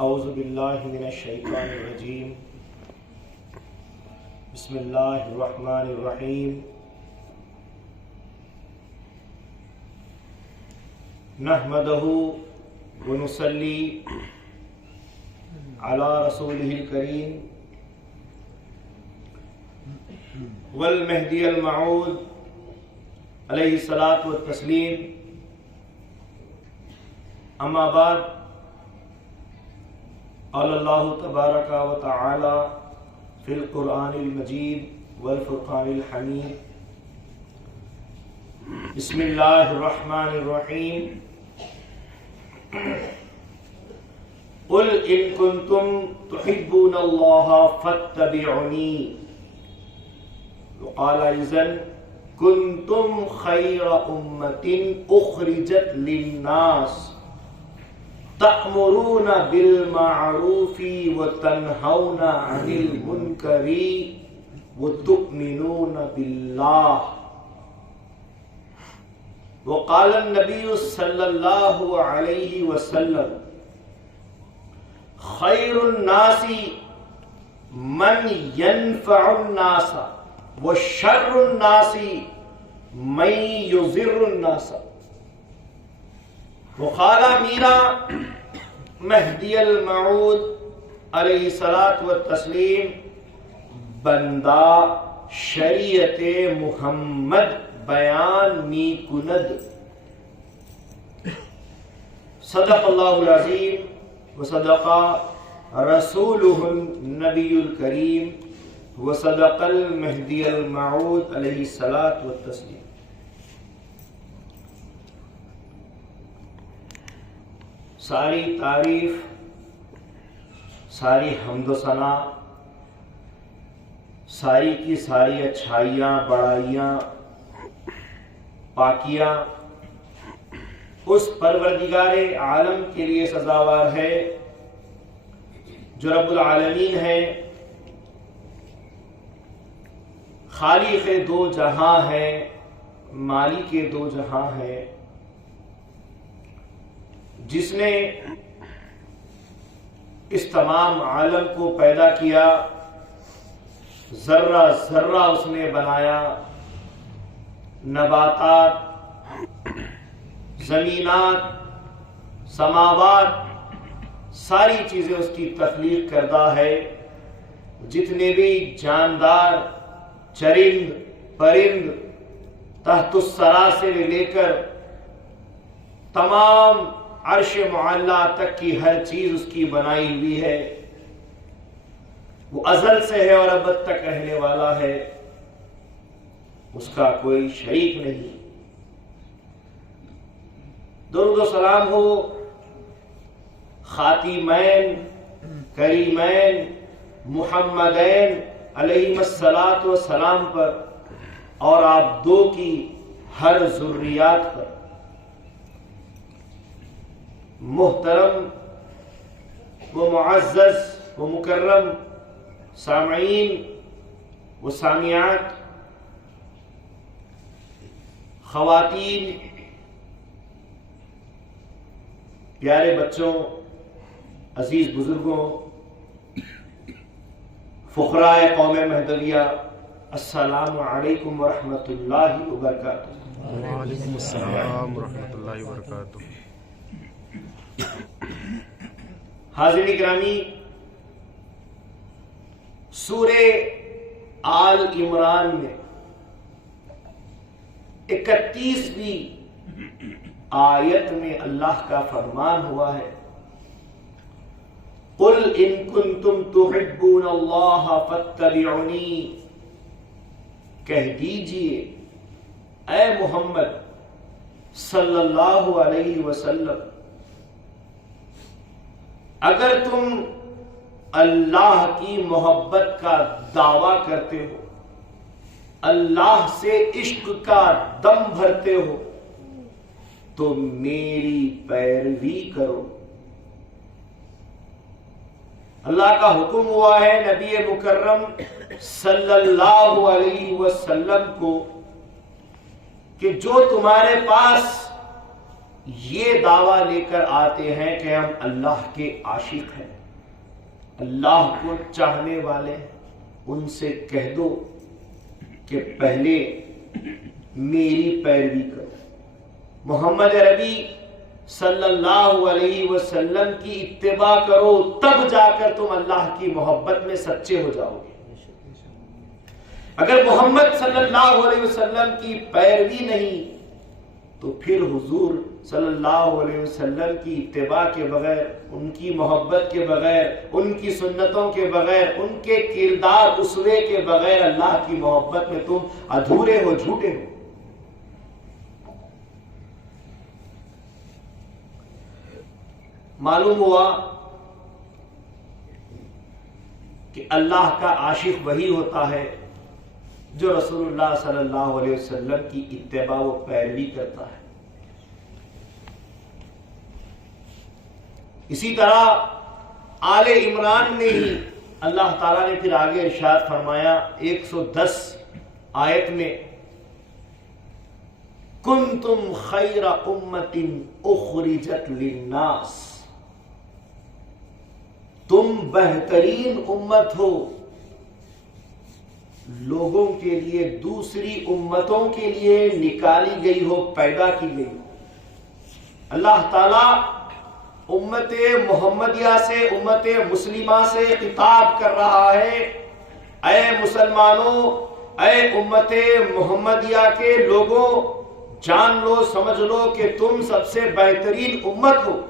اعوذ باللہ من الشیطان الرجیم بسم اللہ الرحمن الرحیم نحمدہ ونصلی علی رسولہ الکریم والمہدی الموعود علیہ الصلاۃ والتسلیم. اما بعد، قال اللہ تبارک و تعالی فی القرآن المجید والفرقان الحمید. بسم اللہ الرحمن الرحیم. قل ان کنتم تحبون اللہ فاتبعونی وقال اذن کنتم خیر امت اخرجت للناس تأمرون بالمعروف وتنہون عن المنکر وتؤمنون باللہ. وقال النبی صلی اللہ علیہ وسلم خیر الناس من ينفع الناس وشر الناس من يضر الناس. وقال میرا مہدی الموعود علیہ الصلاۃ والتسلیم بندہ شریعت محمد بیان می کند. صدق اللہ العظیم وصدق رسولہ النبی الکریم وصدق المہدی الموعود علیہ الصلاۃ والتسلیم. ساری تعریف، ساری حمد و ثنا، ساری کی ساری اچھائیاں، بڑائیاں، پاکیاں اس پروردگار عالم کے لیے سزاوار ہے جو رب العالمین ہے، خالق دو جہاں ہے، مالک دو جہاں ہے، جس نے اس تمام عالم کو پیدا کیا، ذرہ ذرہ اس نے بنایا، نباتات، زمینات، سماوات، ساری چیزیں اس کی تخلیق کردہ ہے. جتنے بھی جاندار، چرند، پرند، تحت الثری سے لے کر تمام عرش معلی تک کی ہر چیز اس کی بنائی ہوئی ہے. وہ ازل سے ہے اور ابد تک رہنے والا ہے، اس کا کوئی شریک نہیں. درود و سلام ہو خاتمین کریمین محمدین علیہم الصلاۃ والسلام پر اور آپ دو کی ہر ذریات پر. محترم و معزز و مکرم سامعین و سامعات، خواتین، پیارے بچوں، عزیز بزرگوں، فقراء قوم مہدویہ، السلام علیکم ورحمۃ اللہ وبرکاتہ. وعلیکم السلام ورحمۃ اللہ وبرکاتہ. حاضرین گرامی، سورہ آل عمران میں 31ویں آیت میں اللہ کا فرمان ہوا ہے، قل ان کنتم تحبون اللہ فاتبعونی. کہہ دیجئے اے محمد صلی اللہ علیہ وسلم، اگر تم اللہ کی محبت کا دعویٰ کرتے ہو، اللہ سے عشق کا دم بھرتے ہو، تو میری پیروی کرو. اللہ کا حکم ہوا ہے نبی مکرم صلی اللہ علیہ وسلم کو کہ جو تمہارے پاس یہ دعویٰ لے کر آتے ہیں کہ ہم اللہ کے عاشق ہیں، اللہ کو چاہنے والے ہیں، ان سے کہہ دو کہ پہلے میری پیروی کرو، محمد عربی صلی اللہ علیہ وسلم کی اتباع کرو، تب جا کر تم اللہ کی محبت میں سچے ہو جاؤ گے۔ اگر محمد صلی اللہ علیہ وسلم کی پیروی نہیں تو پھر حضور صلی اللہ علیہ وسلم کی اتباع کے بغیر، ان کی محبت کے بغیر، ان کی سنتوں کے بغیر، ان کے کردار اسوے کے بغیر اللہ کی محبت میں تم ادھورے ہو، جھوٹے ہو۔ معلوم ہوا کہ اللہ کا عاشق وہی ہوتا ہے جو رسول اللہ صلی اللہ علیہ وسلم کی اتباع و پیروی کرتا ہے۔ اسی طرح آل عمران میں ہی اللہ تعالیٰ نے پھر آگے ارشاد فرمایا 110 آیت میں، کنتم خیر امت اخرجت للناس، تم بہترین امت ہو لوگوں کے لیے، دوسری امتوں کے لیے نکالی گئی ہو، پیدا کی گئی ہو۔ اللہ تعالیٰ امت محمدیہ سے، امت مسلمہ سے خطاب کر رہا ہے، اے مسلمانوں، اے امت محمدیہ کے لوگوں، جان لو، سمجھ لو کہ تم سب سے بہترین امت ہو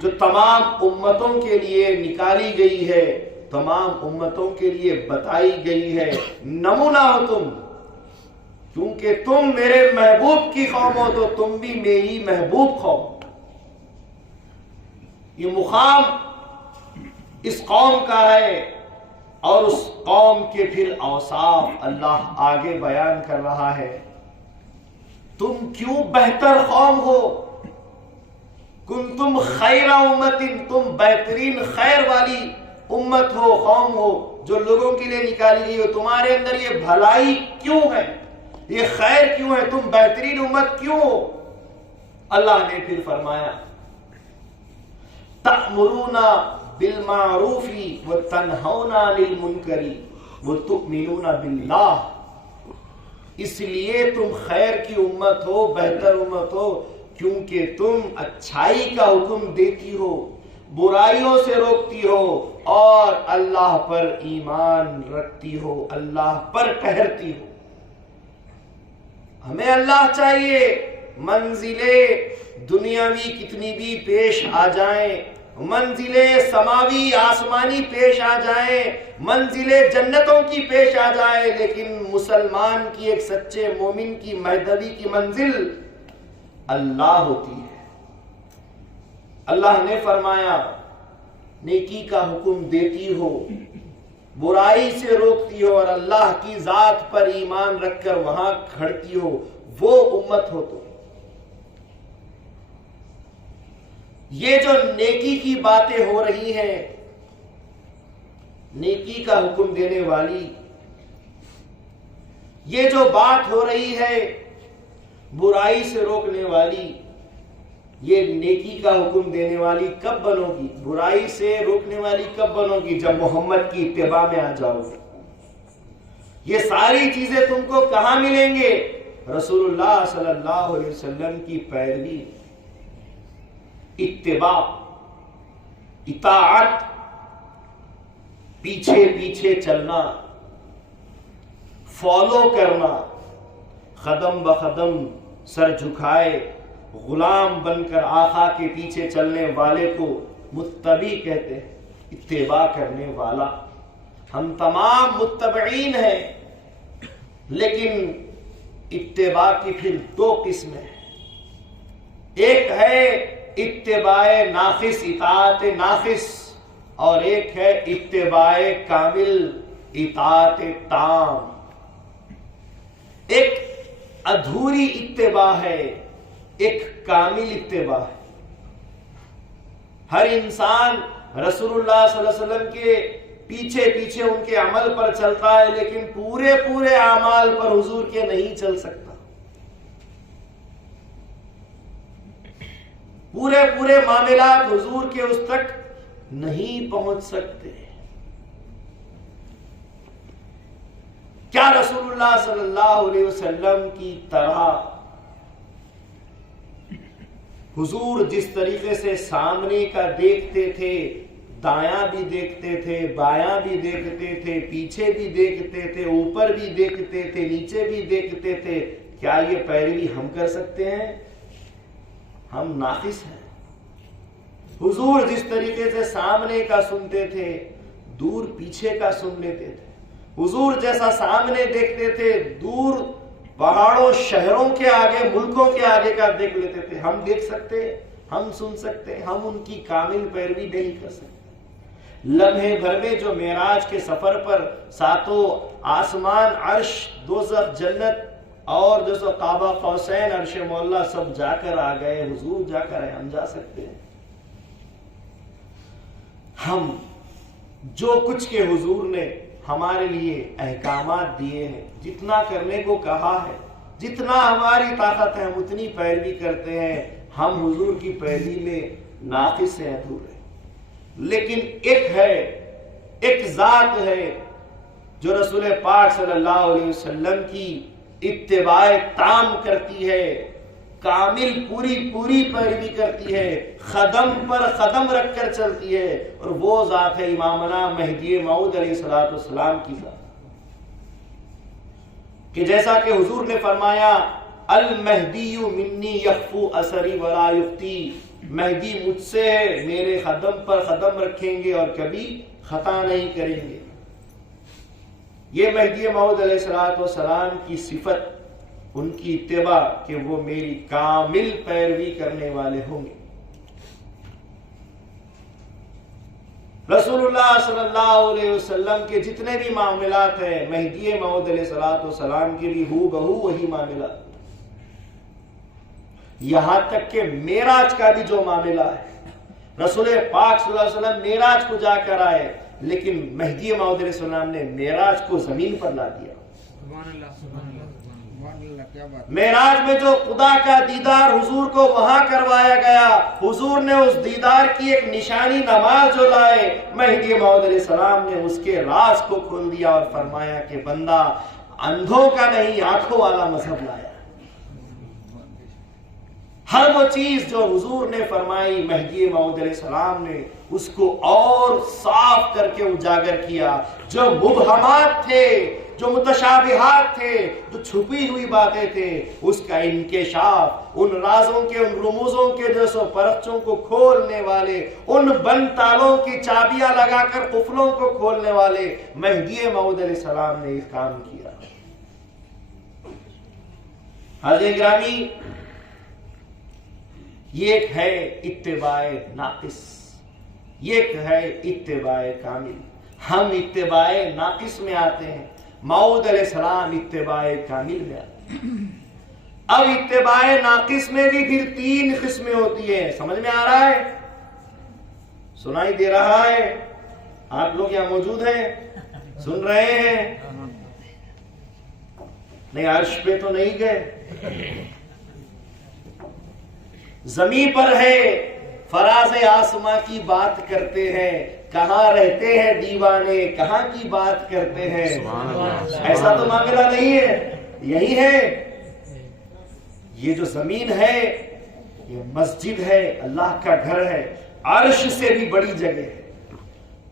جو تمام امتوں کے لیے نکالی گئی ہے، تمام امتوں کے لیے بتائی گئی ہے، نمونہ ہو تم، کیونکہ تم میرے محبوب کی قوم ہو تو تم بھی میری محبوب قوم۔ یہ مقام اس قوم کا ہے اور اس قوم کے پھر اوصاف اللہ آگے بیان کر رہا ہے۔ تم کیوں بہتر قوم ہو، کنتم خیر امت، تم بہترین خیر والی امت ہو، قوم ہو جو لوگوں کے لیے نکالی گئی ہو، تمہارے اندر یہ بھلائی کیوں ہے، یہ خیر کیوں ہے، تم بہترین امت کیوں ہو؟ اللہ نے پھر فرمایا تأمرون بالمعروف وتنہون عن المنکر وتؤمنون باللہ، اس لیے تم خیر کی امت ہو، بہتر امت ہو، کیونکہ تم اچھائی کا حکم دیتی ہو، برائیوں سے روکتی ہو اور اللہ پر ایمان رکھتی ہو، اللہ پر ٹھہرتی ہو۔ ہمیں اللہ چاہیے، منزلیں دنیاوی کتنی بھی پیش آ جائیں، منزلیں سماوی آسمانی پیش آ جائیں، منزلیں جنتوں کی پیش آ جائیں، لیکن مسلمان کی، ایک سچے مومن کی مہدوی کی منزل اللہ ہوتی ہے۔ اللہ نے فرمایا نیکی کا حکم دیتی ہو، برائی سے روکتی ہو اور اللہ کی ذات پر ایمان رکھ کر وہاں کھڑتی ہو، وہ امت ہو تو۔ یہ جو نیکی کی باتیں ہو رہی ہیں، نیکی کا حکم دینے والی، یہ جو بات ہو رہی ہے برائی سے روکنے والی، یہ نیکی کا حکم دینے والی کب بنو گی، برائی سے روکنے والی کب بنو گی؟ جب محمد کی اتباع میں آ جاؤ گے۔ یہ ساری چیزیں تم کو کہاں ملیں گے؟ رسول اللہ صلی اللہ علیہ وسلم کی پیروی، اتباع، اطاعت، پیچھے پیچھے چلنا، فالو کرنا، قدم بقدم سر جھکائے غلام بن کر آقا کے پیچھے چلنے والے کو متبع کہتے ہیں، اتباع کرنے والا۔ ہم تمام متبعین ہیں، لیکن اتباع کی پھر دو قسمیں ہیں۔ ایک ہے اتباع ناقص، اطاعت ناقص، اور ایک ہے اتباع کامل، اطاعت تام۔ ایک ادھوری اتباع ہے، ایک کامل اتباع ہے۔ ہر انسان رسول اللہ صلی اللہ علیہ وسلم کے پیچھے پیچھے ان کے عمل پر چلتا ہے، لیکن پورے اعمال پر حضور کے نہیں چل سکتا۔ پورے معاملات حضور کے اس تک نہیں پہنچ سکتے. کیا رسول اللہ صلی اللہ علیہ وسلم کی طرح حضور جس طریقے سے سامنے کا دیکھتے تھے، دایاں بھی دیکھتے تھے، بایاں بھی دیکھتے تھے، پیچھے بھی دیکھتے تھے، اوپر بھی دیکھتے تھے، نیچے بھی دیکھتے تھے، کیا یہ پیروی ہم کر سکتے ہیں؟ ہم ناقص ہیں. حضور جس طریقے سے سامنے کا سنتے تھے، دور پیچھے کا سن لیتے تھے. حضور جیسا سامنے دیکھتے تھے، دور پہاڑوں، شہروں کے آگے، ملکوں کے آگے کا دیکھ لیتے تھے. ہم دیکھ سکتے، ہم سن سکتے، ہم ان کی کامل پیروی نہیں کر سکتے. لمحے بھر میں جو معراج کے سفر پر ساتوں آسمان، عرش، دوزخ، جنت اور جو سو قاب قوسین، عرش مولا سب جا کر آ گئے، حضور جا کر آئے، ہم جا سکتے ہیں. ہم جو کچھ کے حضور نے ہمارے لیے احکامات دیے ہیں، جتنا کرنے کو کہا ہے، جتنا ہماری طاقت ہے ہم اتنی پیروی کرتے ہیں. ہم حضور کی پیروی میں ناقص ہیں، ادھورے. لیکن ایک ذات ہے جو رسول پاک صلی اللہ علیہ وسلم کی اتباع تام کرتی ہے، کامل پوری پیروی کرتی ہے، قدم پر قدم رکھ کر چلتی ہے، اور وہ ذات ہے امامنا مہدی موعود علیہ السلام کی ذات. کہ جیسا کہ حضور نے فرمایا، المہدی منی یخفو اثری ولا یخطی، مہدی مجھ سے ہے، میرے قدم پر قدم رکھیں گے اور کبھی خطا نہیں کریں گے. یہ مہدی موعود علیہ السلام کی صفت، ان کی اتباع، کہ وہ میری کامل پیروی کرنے والے ہوں گے. رسول اللہ صلی اللہ علیہ وسلم کے جتنے بھی معاملات ہیں، مہدی موعود علیہ السلام کے بھی ہو بہو وہی معاملات. یہاں تک کہ معراج کا بھی جو معاملہ ہے، رسول پاک صلی اللہ علیہ وسلم معراج کو جا کر آئے، لیکن مہدی موعود علیہ السلام نے معراج کو زمین پر لا دیا. معراج میں جو خدا کا دیدار حضور کو وہاں کروایا گیا، حضور نے اس دیدار کی ایک نشانی نماز جو لائے، مہدی موعود علیہ السلام نے اس کے راز کو کھول دیا اور فرمایا کہ بندہ اندھوں کا نہیں، آنکھوں والا مذہب لایا. ہر وہ چیز جو حضور نے فرمائی، مہدی موعود علیہ السلام نے اس کو اور صاف کر کے اجاگر کیا. جو مبہمات تھے، جو متشابہات تھے، جو چھپی ہوئی باتیں تھے، اس کا انکشاف، ان رازوں کے، ان رموزوں کے جو سو پرچوں کو کھولنے والے، ان بند تالوں کی چابیاں لگا کر قفلوں کو کھولنے والے مہدی موعود علیہ السلام نے اس کام کیا. حاضرین گرامی، یہ ایک ہے اتباع ناقص، یہ ایک ہے اتباع کامل. ہم اتباع ناقص میں آتے ہیں، موعود علیہ السلام اتباع کامل میں آتے ہیں. اب اتباع ناقص میں بھی پھر 3 قسمیں ہوتی ہیں. سمجھ میں آ رہا ہے؟ سنائی دے رہا ہے؟ آپ لوگ یہاں موجود ہیں، سن رہے ہیں؟ نہیں، عرش پہ تو نہیں گئے، زمین پر ہے، فراز آسماں کی بات کرتے ہیں. کہاں رہتے ہیں دیوانے، کہاں کی بات کرتے ہیں. ایسا تو معاملہ نہیں ہے، یہی ہے. یہ جو زمین ہے یہ مسجد ہے، اللہ کا گھر ہے، عرش سے بھی بڑی جگہ ہے.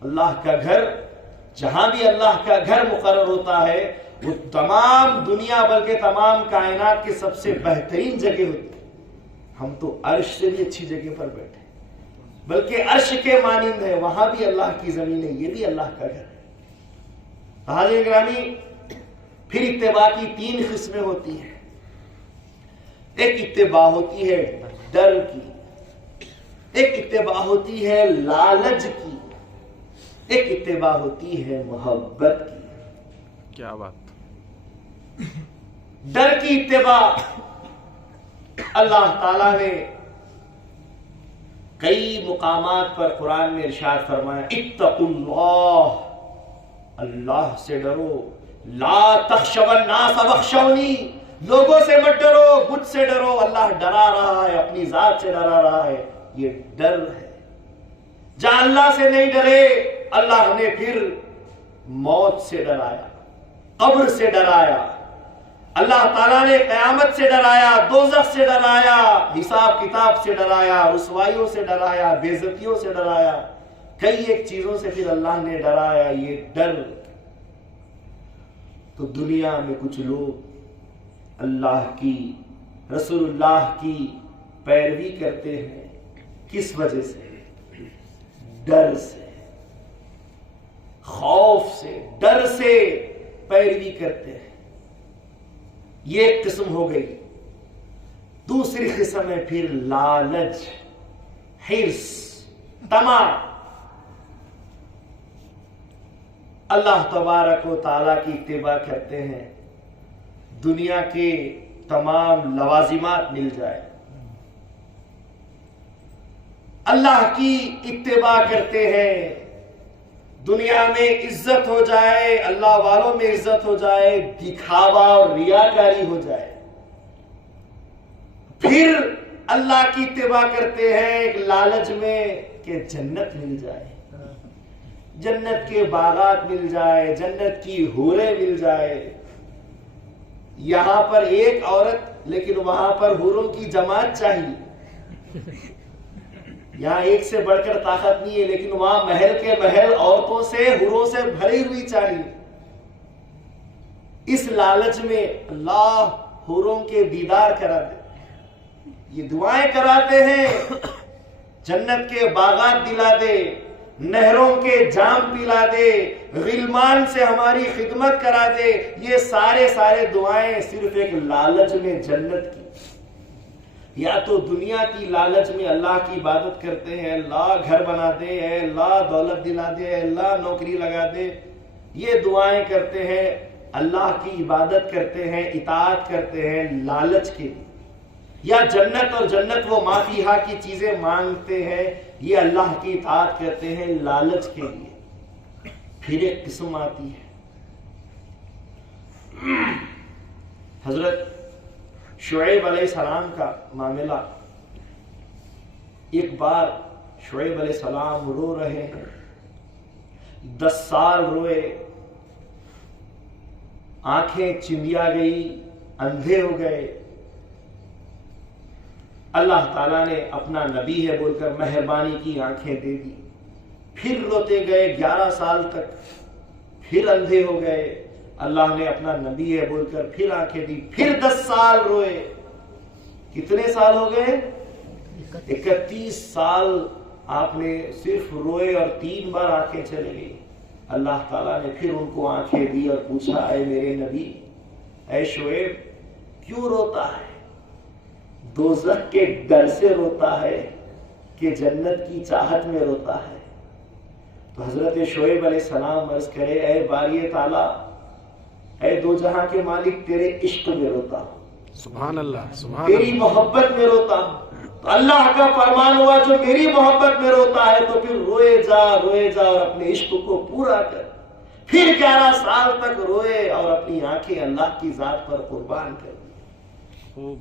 اللہ کا گھر، جہاں بھی اللہ کا گھر مقرر ہوتا ہے وہ تمام دنیا بلکہ تمام کائنات کے سب سے بہترین جگہ ہوتی ہے. ہم تو عرش سے بھی اچھی جگہ پر بیٹھے، بلکہ عرش کے مانند ہے، وہاں بھی اللہ کی زمین ہے، یہ بھی اللہ کا گھر ہے. حاضرین گرامی، پھر اتباع کی 3 قسمیں ہوتی ہیں. ایک اتباع ہوتی ہے ڈر کی، ایک اتباع ہوتی ہے لالچ کی، ایک اتباع ہوتی ہے محبت کی. کیا بات. ڈر کی اتباع، اللہ تعالیٰ نے کئی مقامات پر قرآن میں ارشاد فرمایا، اتقوا اللہ، اللہ سے ڈرو. لا تخشوا الناس واخشونی، لوگوں سے مت ڈرو، مجھ سے ڈرو. اللہ ڈرا رہا ہے، اپنی ذات سے ڈرا رہا ہے. یہ ڈر ہے. جہاں اللہ سے نہیں ڈرے اللہ نے پھر موت سے ڈرایا, قبر سے ڈرایا, اللہ تعالیٰ نے قیامت سے ڈرایا, دوزخ سے ڈرایا, حساب کتاب سے ڈرایا, رسوائیوں سے ڈرایا, بے عزتیوں سے ڈرایا, کئی ایک چیزوں سے پھر اللہ نے ڈرایا. یہ ڈر. تو دنیا میں کچھ لوگ اللہ کی, رسول اللہ کی پیروی کرتے ہیں. کس وجہ سے؟ ڈر سے, خوف سے, ڈر سے پیروی کرتے ہیں. یہ ایک قسم ہو گئی. دوسری قسم ہے پھر لالچ, حرص, طمع. اللہ تبارک و تعالیٰ کی اتباع کرتے ہیں, دنیا کے تمام لوازمات مل جائے. اللہ کی اتباع کرتے ہیں, دنیا میں عزت ہو جائے, اللہ والوں میں عزت ہو جائے, دکھاوا اور ریاکاری ہو جائے. پھر اللہ کی اتباع کرتے ہیں ایک لالچ میں کہ جنت مل جائے, جنت کے باغات مل جائے, جنت کی حوریں مل جائے. یہاں پر ایک عورت لیکن وہاں پر حوروں کی جماعت چاہیے. یہاں ایک سے بڑھ کر طاقت نہیں ہے لیکن وہاں محل کے محل عورتوں سے, حوروں سے بھری ہوئی چاہیے. اس لالچ میں اللہ حوروں کے دیدار کرا دے, یہ دعائیں کراتے ہیں, جنت کے باغات دلا دے, نہروں کے جام پلا دے, غلمان سے ہماری خدمت کرا دے. یہ سارے دعائیں صرف ایک لالچ میں جنت کی. یا تو دنیا کی لالچ میں اللہ کی عبادت کرتے ہیں, اللہ گھر بنا دے, اے اللہ دولت دلا دے, اے اللہ نوکری لگا دے. یہ دعائیں کرتے ہیں, اللہ کی عبادت کرتے ہیں, اطاعت کرتے ہیں لالچ کے لیے. یا جنت اور جنت وہ ما فیہا کی چیزیں مانگتے ہیں, یہ اللہ کی اطاعت کرتے ہیں لالچ کے لیے. پھر ایک قسم آتی ہے حضرت شعیب علیہ السلام کا معاملہ. ایک بار شعیب علیہ السلام رو رہے ہیں, 10 سال روئے, آنکھیں چندیا گئی, اندھے ہو گئے. اللہ تعالیٰ نے اپنا نبی ہے بول کر مہربانی کی آنکھیں دے دی. پھر روتے گئے 11 سال تک, پھر اندھے ہو گئے. اللہ نے اپنا نبی ہے بول کر پھر آنکھیں دی, پھر 10 سال روئے. کتنے سال ہو گئے؟ 31 سال آپ نے صرف روئے اور 3 بار آنکھیں چلے گئی. اللہ تعالیٰ نے پھر ان کو آنکھیں دی اور پوچھا, اے میرے نبی, اے شعیب کیوں روتا ہے؟ دوزخ کے ڈر سے روتا ہے کہ جنت کی چاہت میں روتا ہے؟ تو حضرت شعیب علیہ السلام عرض کرے, اے باری تعالیٰ, اے دو جہاں کے مالک, تیرے عشق میں روتا ہوں, سبحان اللہ, سبحان تیری اللہ. محبت میں روتا ہوں. تو اللہ کا فرمان ہوا جو میری محبت میں روتا ہے تو پھر روئے جا اور اپنے عشق کو پورا کر. پھر 11 سال تک روئے اور اپنی آنکھیں اللہ کی ذات پر قربان کر دی.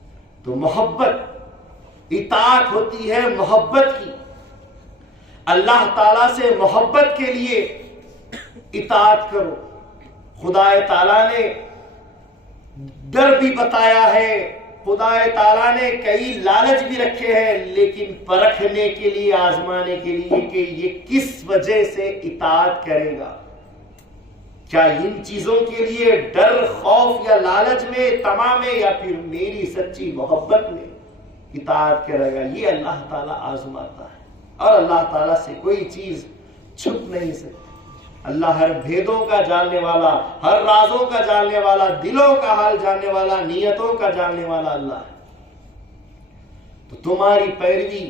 تو محبت اطاعت ہوتی ہے محبت کی. اللہ تعالیٰ سے محبت کے لیے اطاعت کرو. خدا تعالیٰ نے ڈر بھی بتایا ہے, خدا تعالیٰ نے کئی لالچ بھی رکھے ہیں, لیکن پرکھنے کے لیے, آزمانے کے لیے کہ یہ کس وجہ سے اطاعت کرے گا. کیا ان چیزوں کے لیے ڈر, خوف یا لالچ میں, طمع میں, یا پھر میری سچی محبت میں اطاعت کرے گا. یہ اللہ تعالیٰ آزماتا ہے اور اللہ تعالیٰ سے کوئی چیز چھپ نہیں سکتی. اللہ ہر بھیدوں کا جاننے والا, ہر رازوں کا جاننے والا, دلوں کا حال جاننے والا, نیتوں کا جاننے والا اللہ ہے. تو تمہاری پیروی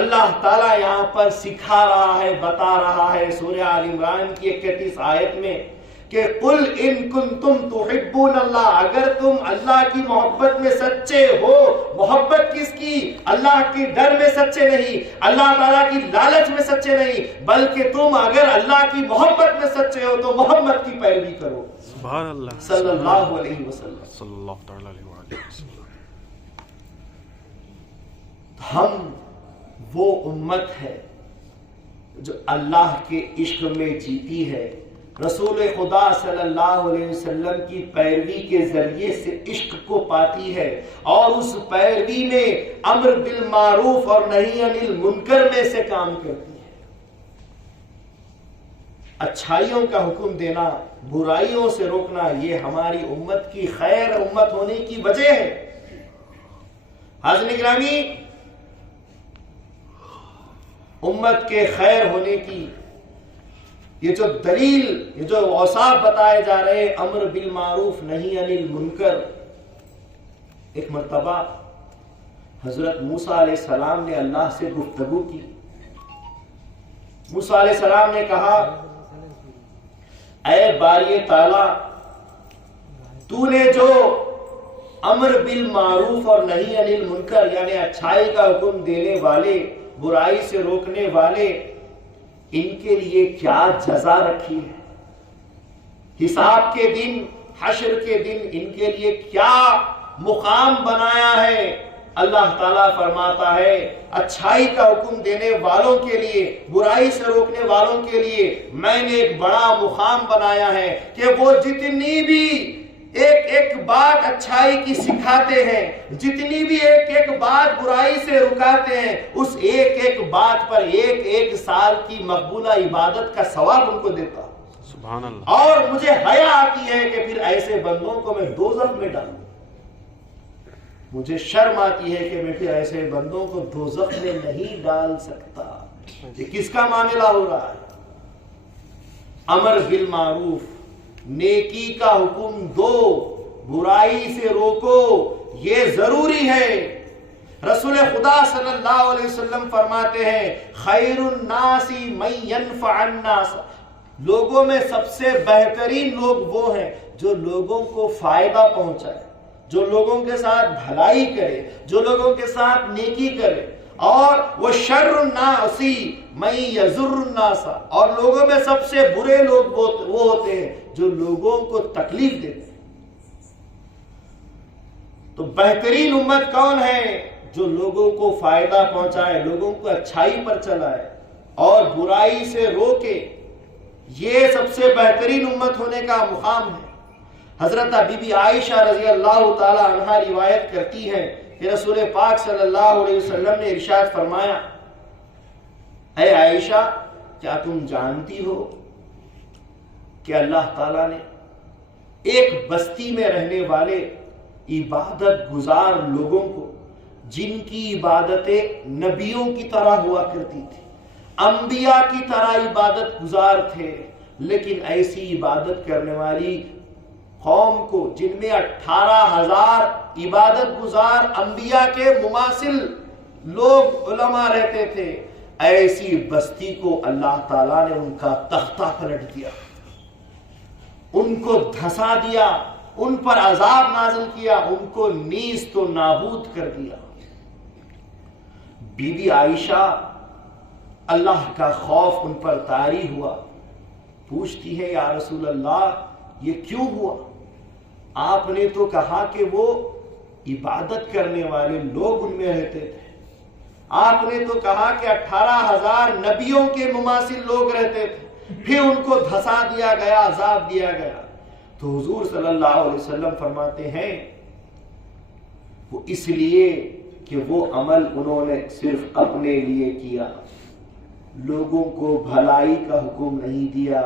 اللہ تعالیٰ یہاں پر سکھا رہا ہے, بتا رہا ہے سورہ آل عمران کی 31 آیت میں کہ قل ان کنتم تحبون اللہ, اگر تم اللہ کی محبت میں سچے ہو. محبت کس کی؟ اللہ کی ڈر میں سچے نہیں, اللہ تعالیٰ کی لالچ میں سچے نہیں, بلکہ تم اگر اللہ کی محبت میں سچے ہو تو محمد کی پیروی کرو سبحان اللہ, صلی اللہ علیہ وسلم. صلی اللہ تعالی علیہ وسلم. ہم وہ امت ہے جو اللہ کے عشق میں جیتی ہے، رسول خدا صلی اللہ علیہ وسلم کی پیروی کے ذریعے سے عشق کو پاتی ہے، اور اس پیروی میں امر بالمعروف اور نہی عن المنکر میں سے کام کرتی ہے۔ اچھائیوں کا حکم دینا، برائیوں سے روکنا، یہ ہماری امت کی خیر امت ہونے کی وجہ ہے۔ حاضرین گرامی، امت کے خیر ہونے کی یہ جو دلیل، یہ جو اوصاف بتائے جا رہے، امر بالمعروف نہی عن المنکر۔ ایک مرتبہ حضرت موسیٰ علیہ السلام نے اللہ سے گفتگو کی۔ موسیٰ علیہ السلام نے کہا، اے باری تعالیٰ، تو نے جو امر بالمعروف اور نہی عن المنکر یعنی اچھائی کا حکم دینے والے، برائی سے روکنے والے، ان کے لیے کیا جزا رکھی ہے؟ حساب کے دن، حشر کے دن ان کے لیے کیا مقام بنایا ہے؟ اللہ تعالیٰ فرماتا ہے اچھائی کا حکم دینے والوں کے لیے، برائی سے روکنے والوں کے لیے میں نے ایک بڑا مقام بنایا ہے کہ وہ جتنی بھی ایک ایک بات اچھائی کی سکھاتے ہیں، جتنی بھی ایک ایک بات برائی سے رکاتے ہیں، اس ایک ایک بات پر ایک ایک سال کی مقبولہ عبادت کا ثواب ان کو دیتا ہوں۔ سبحان اللہ۔ اور مجھے حیا آتی ہے کہ پھر ایسے بندوں کو میں دوزخ میں ڈالوں، مجھے شرم آتی ہے کہ میں پھر ایسے بندوں کو دوزخ میں نہیں ڈال سکتا۔ یہ کس کا معاملہ ہو رہا ہے؟ امر بالمعروف، نیکی کا حکم دو، برائی سے روکو، یہ ضروری ہے۔ رسول خدا صلی اللہ علیہ وسلم فرماتے ہیں خیر الناس من ينفع الناس، لوگوں میں سب سے بہترین لوگ وہ ہیں جو لوگوں کو فائدہ پہنچائے، جو لوگوں کے ساتھ بھلائی کرے، جو لوگوں کے ساتھ نیکی کرے، اور وہ شر الناس من یضر الناس، اور لوگوں میں سب سے برے لوگ وہ ہوتے ہیں جو لوگوں کو تکلیف دیتے ہیں۔ تو بہترین امت کون ہے؟ جو لوگوں کو فائدہ پہنچائے، لوگوں کو اچھائی پر چلائے اور برائی سے روکے، یہ سب سے بہترین امت ہونے کا مقام ہے۔ حضرت بی بی عائشہ رضی اللہ تعالی عنہا روایت کرتی ہیں کہ رسول پاک صلی اللہ علیہ وسلم نے ارشاد فرمایا، اے عائشہ، کیا تم جانتی ہو کہ اللہ تعالیٰ نے ایک بستی میں رہنے والے عبادت گزار لوگوں کو، جن کی عبادتیں نبیوں کی طرح ہوا کرتی تھی، انبیاء کی طرح عبادت گزار تھے، لیکن ایسی عبادت کرنے والی قوم کو جن میں 18,000 عبادت گزار انبیاء کے مماثل لوگ علماء رہتے تھے، ایسی بستی کو اللہ تعالیٰ نے ان کا تختہ پلٹ دیا، ان کو دھسا دیا، ان پر عذاب نازل کیا، ان کو نیست و نابود کر دیا۔ بی بی عائشہ اللہ کا خوف ان پر طاری ہوا، پوچھتی ہے یا رسول اللہ یہ کیوں ہوا؟ آپ نے تو کہا کہ وہ عبادت کرنے والے لوگ ان میں رہتے تھے، آپ نے تو کہا کہ 18,000 نبیوں کے مماثل لوگ رہتے تھے، پھر ان کو دھسا دیا گیا، عذاب دیا گیا۔ تو حضور صلی اللہ علیہ وسلم فرماتے ہیں وہ اس لیے کہ وہ عمل انہوں نے صرف اپنے لیے کیا، لوگوں کو بھلائی کا حکم نہیں دیا،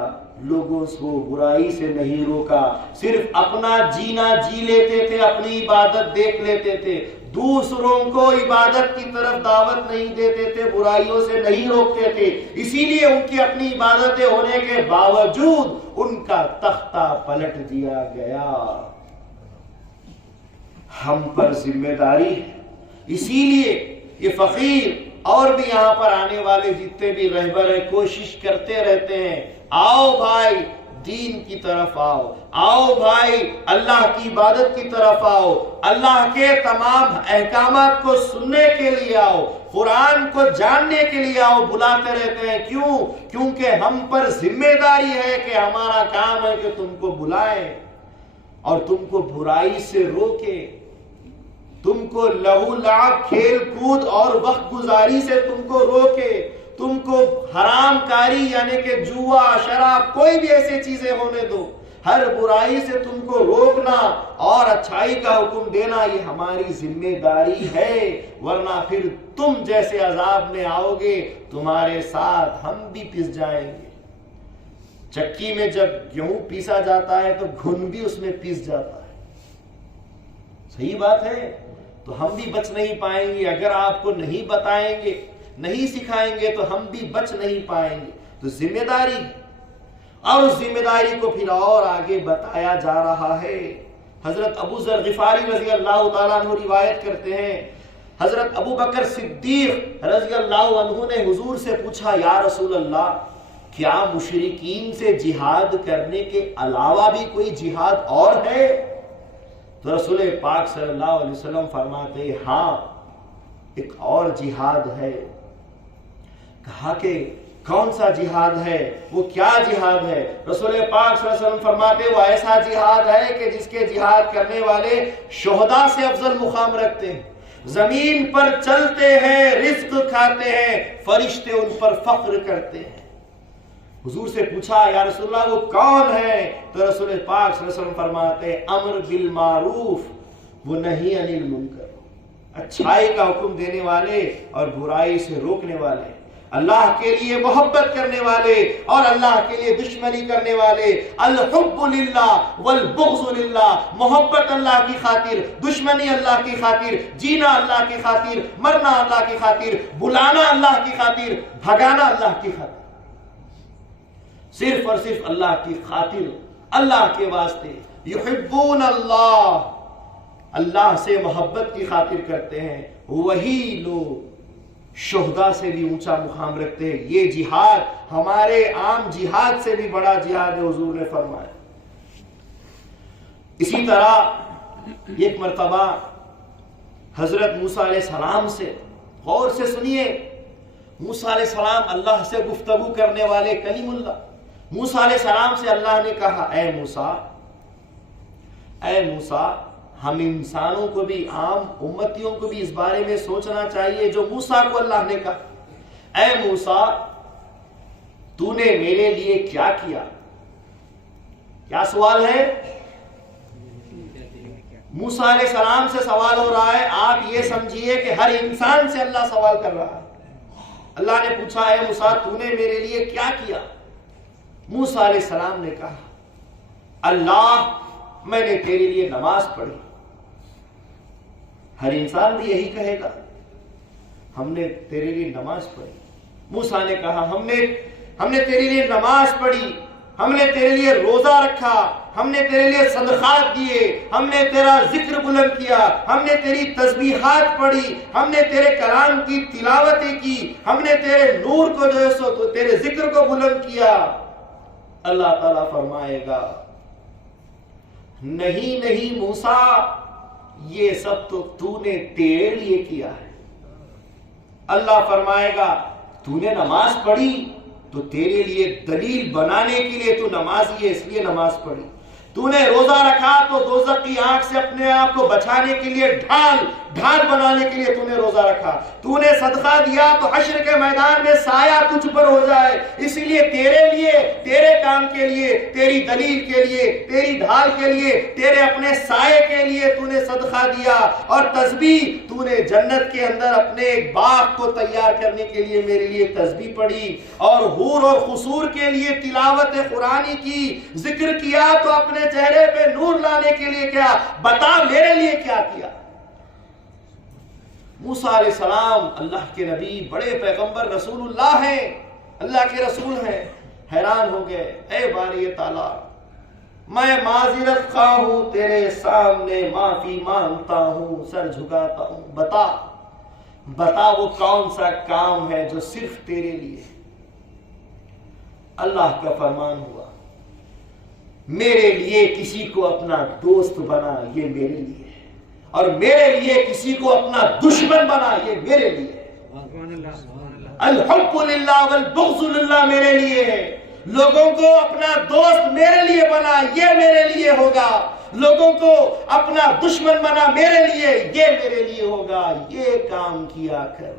لوگوں کو برائی سے نہیں روکا، صرف اپنا جینا جی لیتے تھے، اپنی عبادت دیکھ لیتے تھے، دوسروں کو عبادت کی طرف دعوت نہیں دیتے تھے، برائیوں سے نہیں روکتے تھے، اسی لیے ان کی اپنی عبادتیں ہونے کے باوجود ان کا تختہ پلٹ دیا گیا۔ ہم پر ذمہ داری ہے، اسی لیے یہ فقیر اور بھی یہاں پر آنے والے جتنے بھی رہبر ہیں کوشش کرتے رہتے ہیں، آؤ بھائی دین کی طرف آؤ، آؤ بھائی اللہ کی عبادت کی طرف آؤ، اللہ کے تمام احکامات کو سننے کے لیے آؤ، قرآن کو جاننے کے لیے آؤ، بلاتے رہتے ہیں۔ کیوں؟ کیونکہ ہم پر ذمہ داری ہے کہ ہمارا کام ہے کہ تم کو بلائیں اور تم کو برائی سے روکے۔ تم کو لہو لعب کھیل کود اور وقت گزاری سے تم کو روکے، تم کو حرام کاری یعنی کہ جوا شراب کوئی بھی ایسی چیزیں ہونے دو، ہر برائی سے تم کو روکنا اور اچھائی کا حکم دینا یہ ہماری ذمہ داری ہے، ورنہ پھر تم جیسے عذاب میں آؤ گے تمہارے ساتھ ہم بھی پس جائیں گے۔ چکی میں جب گیہوں پیسا جاتا ہے تو گھن بھی اس میں پیس جاتا ہے، صحیح بات ہے، تو ہم بھی بچ نہیں پائیں گے اگر آپ کو نہیں بتائیں گے، نہیں سکھائیں گے تو ہم بھی بچ نہیں پائیں گے۔ تو ذمہ داری، اور اس ذمہ داری کو پھر اور آگے بتایا جا رہا ہے۔ حضرت ابو ذر غفاری رضی اللہ تعالیٰ عنہ روایت کرتے ہیں، حضرت ابو بکر صدیق رضی اللہ عنہ نے حضور سے پوچھا، یا رسول اللہ کیا مشرکین سے جہاد کرنے کے علاوہ بھی کوئی جہاد اور ہے؟ تو رسول پاک صلی اللہ علیہ وسلم فرماتے ہاں ایک اور جہاد ہے۔ کہا کہ کون سا جہاد ہے، وہ کیا جہاد ہے؟ رسول پاک صلی اللہ علیہ وسلم فرماتے وہ ایسا جہاد ہے کہ جس کے جہاد کرنے والے شہداء سے افضل مقام رکھتے ہیں، زمین پر چلتے ہیں، رزق کھاتے ہیں، فرشتے ان پر فخر کرتے ہیں۔ حضور سے پوچھا یا رسول اللہ وہ کون ہے؟ تو رسول پاک صلی اللہ علیہ وسلم فرماتے امر بالمعروف و نہی عن المنکر، اچھائی کا حکم دینے والے اور برائی سے روکنے والے، اللہ کے لیے محبت کرنے والے اور اللہ کے لیے دشمنی کرنے والے، الحب للہ والبغض للہ، محبت اللہ کی خاطر، دشمنی اللہ کی خاطر، جینا اللہ کی خاطر، مرنا اللہ کی خاطر، بلانا اللہ کی خاطر، بھگانا اللہ کی خاطر، صرف اور صرف اللہ کی خاطر، اللہ کے واسطے۔ یحبون اللہ، اللہ سے محبت کی خاطر کرتے ہیں، وہی لوگ شہداء سے بھی اونچا مقام رکھتے ہیں۔ یہ جہاد ہمارے عام جہاد سے بھی بڑا جہاد ہے، حضور نے فرمایا۔ اسی طرح ایک مرتبہ حضرت موسیٰ علیہ السلام سے، غور سے سنیے، موسیٰ علیہ السلام اللہ سے گفتگو کرنے والے کلیم اللہ، موسیٰ علیہ السلام سے اللہ نے کہا اے موسیٰ ہم انسانوں کو بھی، عام امتیوں کو بھی اس بارے میں سوچنا چاہیے جو موسیٰ کو اللہ نے کہا، اے موسیٰ تو نے میرے لیے کیا کیا؟ کیا سوال ہے؟ موسیٰ علیہ السلام سے سوال ہو رہا ہے، آپ یہ سمجھیے کہ ہر انسان سے اللہ سوال کر رہا ہے۔ اللہ نے پوچھا اے موسیٰ تو نے میرے لیے کیا کیا؟ موسیٰ علیہ السلام نے کہا اللہ میں نے تیرے لیے نماز پڑھی۔ ہر انسان بھی یہی کہے گا، ہم نے تیرے لیے نماز پڑھی۔ موسیٰ نے کہا ہم نے تیرے لیے نماز پڑھی، ہم نے تیرے لیے روزہ رکھا، ہم نے تیرے لیے صدقات دیے، ہم نے تیرا ذکر بلند کیا، ہم نے تیری تسبیحات پڑھی، ہم نے تیرے کلام کی تلاوتیں کی، ہم نے تیرے نور کو جو ہے سو تو تیرے ذکر کو بلند کیا۔ اللہ تعالیٰ فرمائے گا نہیں موسیٰ یہ سب تو نے تیرے لیے کیا ہے۔ اللہ فرمائے گا تو نے نماز پڑھی تو تیرے لیے دلیل بنانے کے لیے تو نمازی ہے، اس لیے نماز پڑھی۔ تو نے روزہ رکھا تو دوزخ کی آنکھ سے اپنے آپ کو بچانے کے لیے ڈھال بنانے کے لیے تو نے روزہ رکھا۔ تو نے صدقہ دیا تو حشر کے میدان میں سایہ تجھ پر ہو جائے، اسی لیے تیرے لیے، تیرے کام کے لیے، تیری دلیل کے لیے، تیری ڈھال کے لیے، تیرے اپنے سائے کے لیے تو نے صدقہ دیا۔ اور تسبیح تو نے جنت کے اندر اپنے ایک باغ کو تیار کرنے کے لیے میرے لیے تسبیح پڑھی، اور حور اور قصور کے لیے تلاوت قرآنی کی، ذکر کیا تو اپنے چہرے پہ نور لانے کے لیے کیا، بتا میرے لیے کیا کیا۔ موسیٰ علیہ السلام اللہ کے نبی، بڑے پیغمبر، رسول اللہ ہیں، اللہ کے رسول ہیں، حیران ہو گئے، اے باری تعالیٰ میں معذرت خواہ ہوں، تیرے سامنے معافی مانگتا ہوں، سر جھکاتا ہوں، بتا وہ کون سا کام ہے جو صرف تیرے لیے۔ اللہ کا فرمان ہوا میرے لیے کسی کو اپنا دوست بنا، یہ میرے لیے ہے، اور میرے لیے کسی کو اپنا دشمن بنا، یہ میرے لیے ہے۔ الحب للہ والبغض للہ میرے لیے ہے، لوگوں کو اپنا دوست میرے لیے بنا، یہ میرے لیے ہوگا، لوگوں کو اپنا دشمن بنا، میرے لیے یہ میرے لیے ہوگا، یہ کام کیا کر۔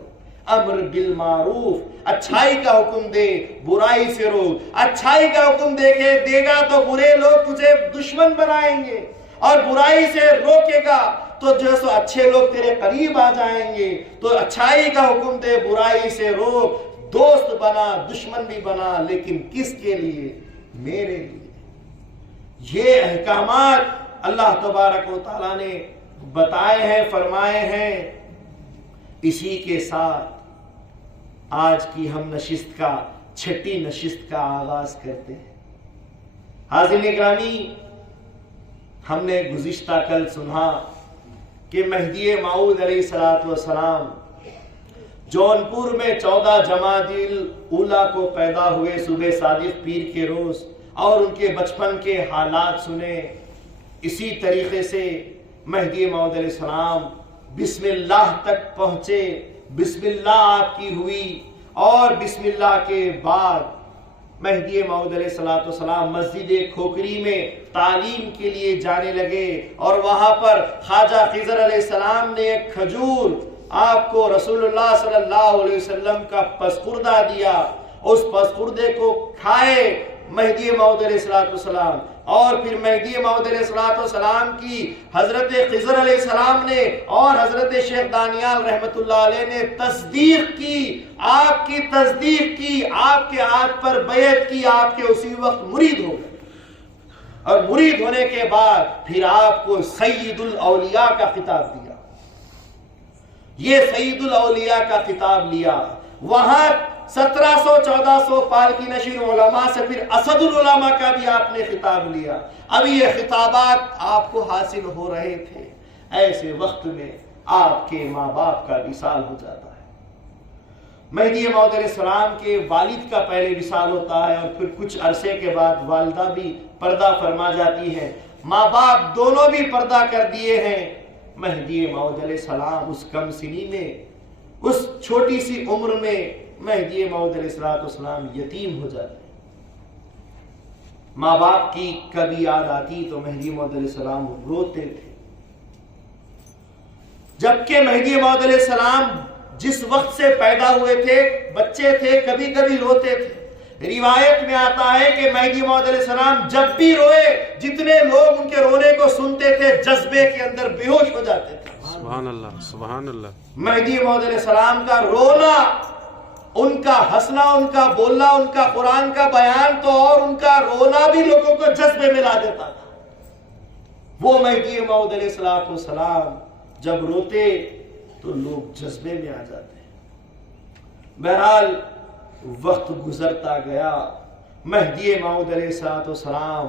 امر بالمعروف، اچھائی کا حکم دے، برائی سے روک۔ اچھائی کا حکم دے گا تو برے لوگ تجھے دشمن بنائیں گے، اور برائی سے روکے گا تو جو سو اچھے لوگ تیرے قریب آ جائیں گے۔ تو اچھائی کا حکم دے، برائی سے روک، دوست بنا، دشمن بھی بنا، لیکن کس کے لیے؟ میرے لیے۔ یہ احکامات اللہ تبارک و تعالیٰ نے بتائے ہیں، فرمائے ہیں۔ اسی کے ساتھ آج کی ہم نشست کا، چھٹی نشست کا آغاز کرتے ہیں۔ حاضرین گرامی، ہم نے گزشتہ کل سنا کہ مہدی موعود علیہ السلام جونپور میں 14 جمادی الاولیٰ کو پیدا ہوئے، صبح صادق پیر کے روز، اور ان کے بچپن کے حالات سنے۔ اسی طریقے سے مہدی موعود علیہ السلام بسم اللہ تک پہنچے، بسم اللہ آپ کی ہوئی، اور بسم اللہ کے بعد مہدی موعود علیہ السلام مسجد کھوکری میں تعلیم کے لیے جانے لگے، اور وہاں پر خواجہ خضر علیہ السلام نے ایک کھجور آپ کو رسول اللہ صلی اللہ علیہ وسلم کا پسخوردہ دیا۔ اس پسخوردے کو کھائے مہدی موعود علیہ السلام، اور پھر مہدی موعود علیہ السلام کی حضرت خضر علیہ السلام نے اور حضرت شیخ دانیال رحمت اللہ علیہ نے تصدیق کی، آپ کی تصدیق کی، آپ کے ہاتھ پر بیعت کی، آپ کے اسی وقت مرید ہو گئے۔ اور مرید ہونے کے بعد پھر آپ کو سید الاولیاء کا خطاب دیا۔ یہ سید الاولیاء کا خطاب لیا۔ وہاں 1700-1400 پال کی نشین علماء سے پھر اسد العلماء کا بھی آپ نے خطاب لیا۔ اب یہ خطابات آپ کو حاصل ہو رہے تھے، ایسے وقت میں آپ کے ماں باپ کا وصال ہو جاتا ہے۔ مہدی موعود علیہ السلام کے والد کا پہلے وصال ہوتا ہے، اور پھر کچھ عرصے کے بعد والدہ بھی پردہ فرما جاتی ہے۔ ماں باپ دونوں بھی پردہ کر دیے ہیں۔ مہدی موعود علیہ السلام اس کم سنی میں، اس چھوٹی سی عمر میں مہدی موعود علیہ السلام یتیم ہو جاتے ہیں۔ ماں باپ کی کبھی یاد آتی تو مہدی موعود علیہ السلام روتے تھے۔ جبکہ مہدی موعود علیہ السلام جس وقت سے پیدا ہوئے تھے، بچے تھے، کبھی کبھی روتے تھے۔ روایت میں آتا ہے کہ مہدی موعود علیہ السلام جب بھی روئے، جتنے لوگ ان کے رونے کو سنتے تھے جذبے کے اندر بے ہوش ہو جاتے تھے۔ سبحان اللہ، سبحان اللہ۔ مہدی موعود علیہ السلام کا رونا، ان کا ہنسنا، ان کا بولنا، ان کا قرآن کا بیان تو اور ان کا رونا بھی لوگوں کو جذبے میں لا دیتا تھا۔ وہ مہدی موعود علیہ السلام جب روتے تو لوگ جذبے میں آ جاتے ہیں۔ بہرحال وقت گزرتا گیا، مہدی موعود علیہ السلام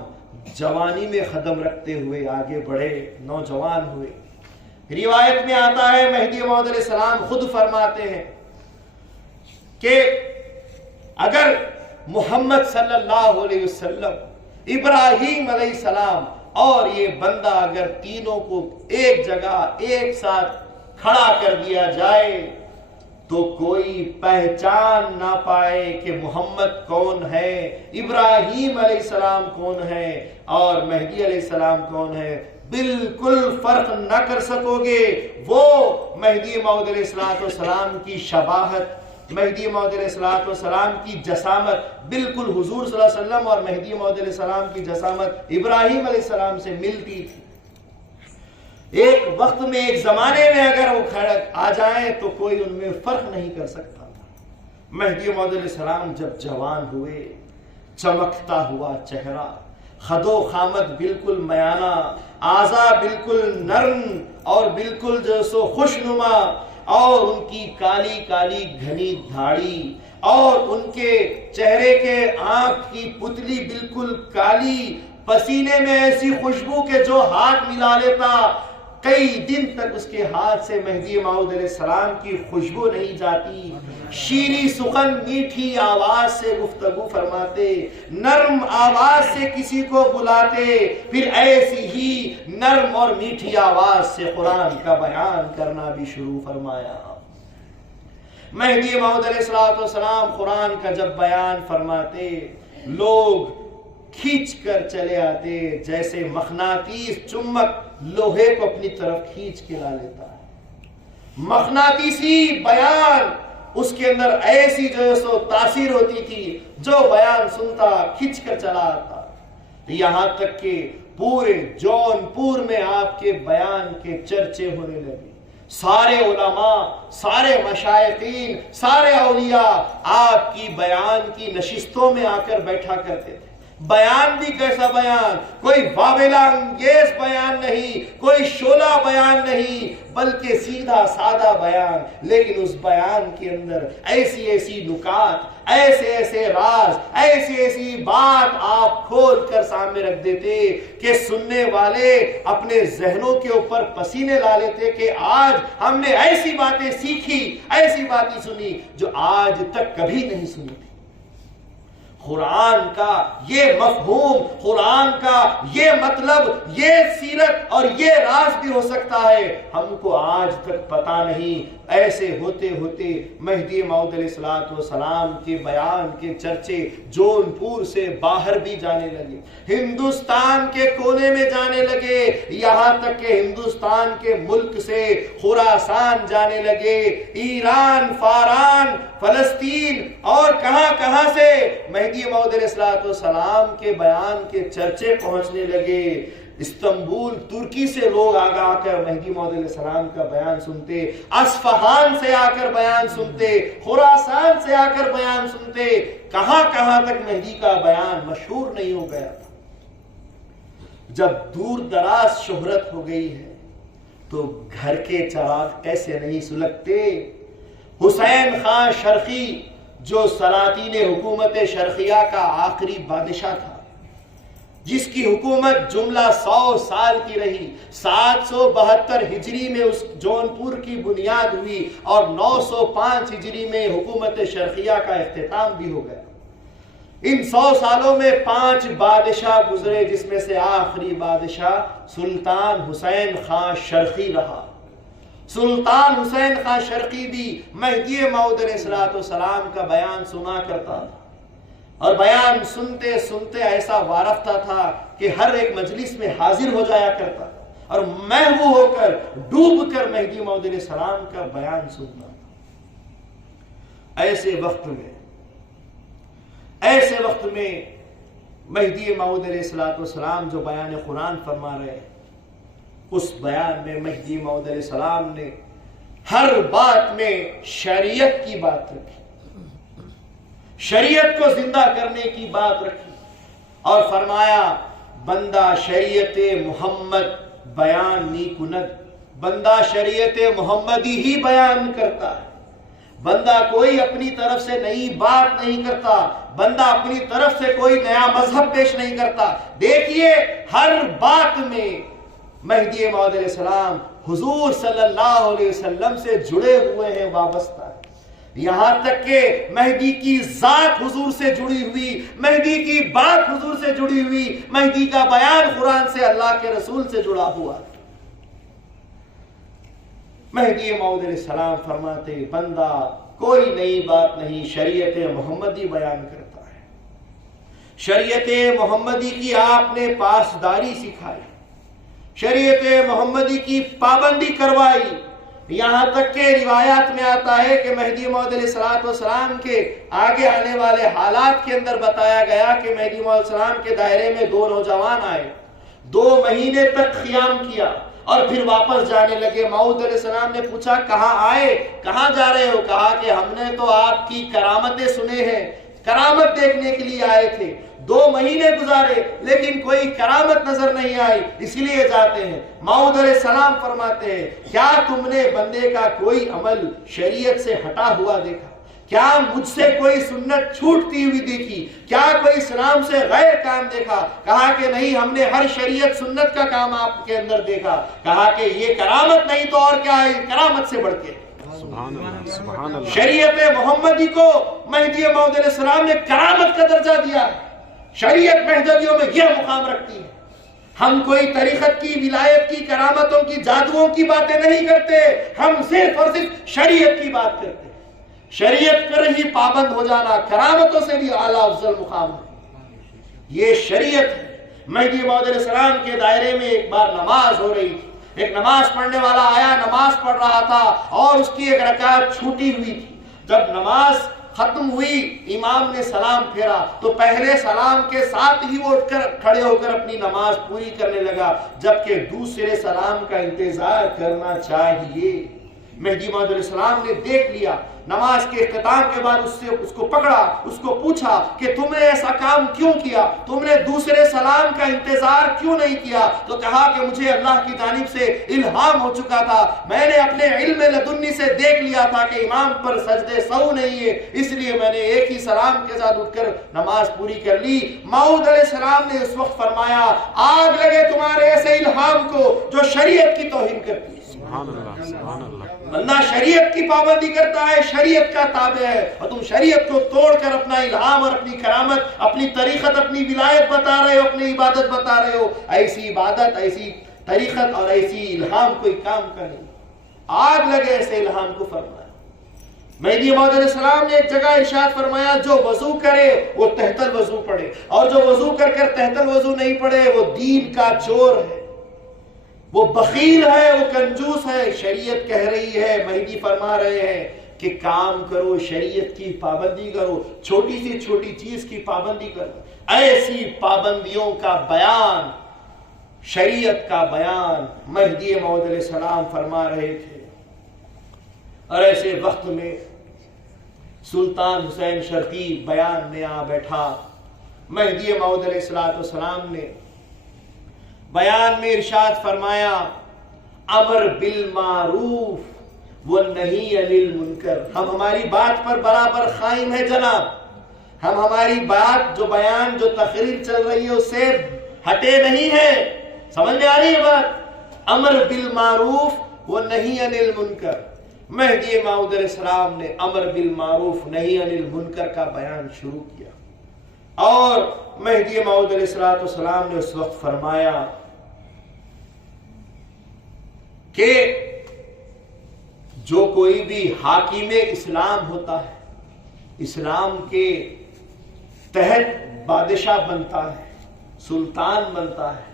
جوانی میں قدم رکھتے ہوئے آگے بڑھے، نوجوان ہوئے۔ روایت میں آتا ہے مہدی موعود علیہ السلام خود فرماتے ہیں کہ اگر محمد صلی اللہ علیہ وسلم، ابراہیم علیہ السلام اور یہ بندہ اگر تینوں کو ایک جگہ ایک ساتھ کھڑا کر دیا جائے تو کوئی پہچان نہ پائے کہ محمد کون ہے، ابراہیم علیہ السلام کون ہے اور مہدی علیہ السلام کون ہے، بالکل فرق نہ کر سکو گے۔ وہ مہدی موعود علیہ السلام کی شباہت، مہدی موعود علیہ السلام کی جسامت بالکل حضور صلی اللہ علیہ وسلم اور مہدی موعود علیہ السلام کی جسامت ابراہیم علیہ السلام سے ملتی تھی۔ ایک وقت میں، ایک زمانے میں اگر وہ کھڑے آ جائیں تو کوئی ان میں فرق نہیں کر سکتا تھا۔ مہدی موعود علیہ السلام جب جوان ہوئے، چمکتا ہوا چہرہ، خد و خامت بالکل میانہ، اعضاء بالکل نرم اور بالکل جو سو خوشنما، اور ان کی کالی کالی گھنی دھاڑی، اور ان کے چہرے کے آنکھ کی پتلی بالکل کالی، پسینے میں ایسی خوشبو کہ جو ہاتھ ملا لیتا کئی دن تک اس کے ہاتھ سے مہدی موعود علیہ السلام کی خوشبو نہیں جاتی۔ شیریں سخن میٹھی آواز سے گفتگو فرماتے، نرم آواز سے کسی کو بلاتے، پھر ایسی ہی نرم اور میٹھی آواز سے قرآن کا بیان کرنا بھی شروع فرمایا۔ مہدی موعود علیہ السلام قرآن کا جب بیان فرماتے، لوگ کھینچ کر چلے آتے جیسے مغناطیس چمک لوہے کو اپنی طرف کھینچ کے لا لیتا ہے۔ مغناطیسی بیان، اس کے اندر ایسی جو ہے سو تاثیر ہوتی تھی، جو بیان سنتا کھینچ کر چلا آتا، یہاں تک کہ پورے جون پور میں آپ کے بیان کے چرچے ہونے لگے۔ سارے علماء، سارے مشائخین، سارے اولیاء آپ کی بیان کی نشستوں میں آ کر بیٹھا کرتے تھے۔ بیان بھی کیسا بیان، کوئی واویلا انگیز بیان نہیں، کوئی شعلہ بیان نہیں، بلکہ سیدھا سادہ بیان، لیکن اس بیان کے اندر ایسی ایسی نکات، ایسے ایسے راز، ایسی ایسی بات آپ کھول کر سامنے رکھ دیتے کہ سننے والے اپنے ذہنوں کے اوپر پسینے لا لیتے کہ آج ہم نے ایسی باتیں سیکھی، ایسی باتیں سنی جو آج تک کبھی نہیں سنی تھی۔ قرآن کا یہ مفہوم، قرآن کا یہ مطلب، یہ سیرت اور یہ راز بھی ہو سکتا ہے، ہم کو آج تک پتا نہیں۔ ایسے ہوتے ہوتے مہدی موعود علیہ السلام کے بیان کے چرچے جون پور سے باہر بھی جانے لگے، ہندوستان کے کونے میں جانے لگے، یہاں تک کہ ہندوستان کے ملک سے خراسان جانے لگے، ایران، فاران، فلسطین اور کہاں کہاں سے مہدی موعود علیہ السلام کے بیان کے چرچے پہنچنے لگے۔ استنبول، ترکی سے لوگ آ کر مہدی موعود علیہ السلام کا بیان سنتے، اصفہان سے آ کر بیان سنتے، خراسان سے آ کر بیان سنتے، کہاں کہاں تک مہدی کا بیان مشہور نہیں ہو گیا تھا۔ جب دور دراز شہرت ہو گئی ہے تو گھر کے چراغ کیسے نہیں سلگتے۔ حسین خان شرقی جو سلاطین حکومت شرقیہ کا آخری بادشاہ تھا، جس کی حکومت جملہ 100 سال کی رہی، 772 ہجری میں اس جون پور کی بنیاد ہوئی اور 905 ہجری میں حکومت شرقیہ کا اختتام بھی ہو گیا۔ ان 100 سالوں میں 5 بادشاہ گزرے، جس میں سے آخری بادشاہ سلطان حسین خان شرقی رہا۔ سلطان حسین خان شرقی بھی مہدی موعود علیہ السلام کا بیان سنا کرتا تھا، اور بیان سنتے سنتے ایسا وارفتہ تھا کہ ہر ایک مجلس میں حاضر ہو جایا کرتا اور محو ہو کر ڈوب کر مہدی موعود علیہ السلام کا بیان سنتا تھا۔ ایسے وقت میں مہدی موعود علیہ السلام جو بیان قرآن فرما رہے ہیں، اس بیان میں مہدی موعود علیہ السلام نے ہر بات میں شریعت کی بات رکھی، شریعت کو زندہ کرنے کی بات رکھی، اور فرمایا بندہ شریعت محمد بیان نی کند، بندہ شریعت محمدی ہی بیان کرتا ہے، بندہ کوئی اپنی طرف سے نئی بات نہیں کرتا، بندہ اپنی طرف سے کوئی نیا مذہب پیش نہیں کرتا۔ دیکھیے ہر بات میں مہدی موعود علیہ السلام حضور صلی اللہ علیہ وسلم سے جڑے ہوئے ہیں، وابستہ ہیں، یہاں تک کہ مہدی کی ذات حضور سے جڑی ہوئی، مہدی کی بات حضور سے جڑی ہوئی، مہدی کا بیان قرآن سے، اللہ کے رسول سے جڑا ہوا ہے۔ مہدی موعود علیہ السلام فرماتے بندہ کوئی نئی بات نہیں، شریعت محمدی بیان کرتا ہے، شریعت محمدی کی آپ نے پاسداری سکھائی، شریعت محمدی کی پابندی کروائی، یہاں تک کہ روایات میں آتا ہے کہ مہدی موعود علیہ السلام کے آگے آنے والے حالات کے اندر بتایا گیا کہ مہدی موعود علیہ السلام کے دائرے میں 2 نوجوان آئے، 2 مہینے تک قیام کیا اور پھر واپس جانے لگے۔ موعود علیہ السلام نے پوچھا کہاں آئے، کہاں جا رہے ہو؟ کہا کہ ہم نے تو آپ کی کرامتیں سنے ہیں، کرامت دیکھنے کے لیے آئے تھے، 2 مہینے گزارے لیکن کوئی کرامت نظر نہیں آئی، اس لیے جاتے ہیں۔ موعود علیہ السلام فرماتے ہیں کیا تم نے بندے کا کوئی عمل شریعت سے ہٹا ہوا دیکھا؟ کیا مجھ سے کوئی سنت چھوٹتی ہوئی دیکھی؟ کیا کوئی اسلام سے غیر کام دیکھا؟ کہا کہ نہیں، ہم نے ہر شریعت سنت کا کام آپ کے اندر دیکھا۔ کہا کہ یہ کرامت نہیں تو اور کیا ہے، کرامت سے بڑھ کے سبحان اللہ، سبحان اللہ۔ شریعت محمدی کو مہدی موعود علیہ السلام نے کرامت کا درجہ دیا ہے۔ شریعت مہدویوں میں یہ مقام رکھتی ہے۔ ہم کوئی طریقت کی، ولایت کی، کرامتوں کی، جادوؤں کی باتیں نہیں کرتے، ہم صرف اور صرف شریعت کی بات کرتے ہیں۔ شریعت پر ہی پابند ہو جانا کرامتوں سے بھی اعلیٰ افضل مقام ہے۔ یہ شریعت ہے۔ مہدی موعود علیہ السلام کے دائرے میں ایک بار نماز ہو رہی تھی، ایک نماز پڑھنے والا آیا، نماز پڑھ رہا تھا اور اس کی ایک رکعت چھوٹی ہوئی تھی۔ جب نماز ختم ہوئی، امام نے سلام پھیرا تو پہلے سلام کے ساتھ ہی وہ اٹھ کر کھڑے ہو کر اپنی نماز پوری کرنے لگا، جبکہ دوسرے سلام کا انتظار کرنا چاہیے۔ مہدی موعود علیہ السلام نے دیکھ لیا، نماز کے اختتام کے بعد اس کو پکڑا، اس کو پوچھا کہ تم نے ایسا کام کیوں کیا، تم نے دوسرے سلام کا انتظار کیوں نہیں کیا؟ تو کہا کہ مجھے اللہ کی جانب سے الہام ہو چکا تھا، میں نے اپنے علم لدنی سے دیکھ لیا تھا کہ امام پر سجدے سہو نہیں ہے، اس لیے میں نے ایک ہی سلام کے ساتھ اٹھ کر نماز پوری کر لی۔ موعود علیہ السلام نے اس وقت فرمایا، آگ لگے تمہارے ایسے الہام کو جو شریعت کی توہین کرتی ہے۔ سبحان اللہ، سبحان اللہ۔ بندہ شریعت کی پابندی کرتا ہے، شریعت کا تابع ہے، اور تم شریعت کو توڑ کر اپنا الہام اور اپنی کرامت، اپنی طریقت، اپنی ولایت بتا رہے ہو، اپنی عبادت بتا رہے ہو۔ ایسی عبادت، ایسی طریقت اور ایسی الہام کوئی کام کا نہیں۔ آگ لگے ایسے الہام کو فرمایا۔ مہدی موعود علیہ السلام نے ایک جگہ ارشاد فرمایا، جو وضو کرے وہ تحت الوضو پڑھے، اور جو وضو کر کر تحت الوضو نہیں پڑھے وہ دین کا چور ہے، وہ بخیل ہے، وہ کنجوس ہے۔ شریعت کہہ رہی ہے، مہدی فرما رہے ہیں کہ کام کرو، شریعت کی پابندی کرو، چھوٹی سی چھوٹی چیز کی پابندی کرو۔ ایسی پابندیوں کا بیان، شریعت کا بیان مہدی موعود علیہ السلام فرما رہے تھے۔ اور ایسے وقت میں سلطان حسین شرقی بیان میں آ بیٹھا۔ مہدی موعود علیہ السلام نے بیان میں ارشاد فرمایا، امر بالمعروف والنہی عن المنکر۔ ہم ہماری بات پر برابر قائم ہے جناب، ہم ہماری بات، جو بیان، جو تقریر چل رہی ہے اس سے ہٹے نہیں ہے۔ سمجھ میں آ رہی ہے بات؟ امر بالمعروف والنہی عن المنکر۔ مہدی موعود علیہ السلام نے امر بالمعروف نہی عن المنکر کا بیان شروع کیا، اور مہدی موعود علیہ السلام نے اس وقت فرمایا کہ جو کوئی بھی حاکم اسلام ہوتا ہے، اسلام کے تحت بادشاہ بنتا ہے، سلطان بنتا ہے،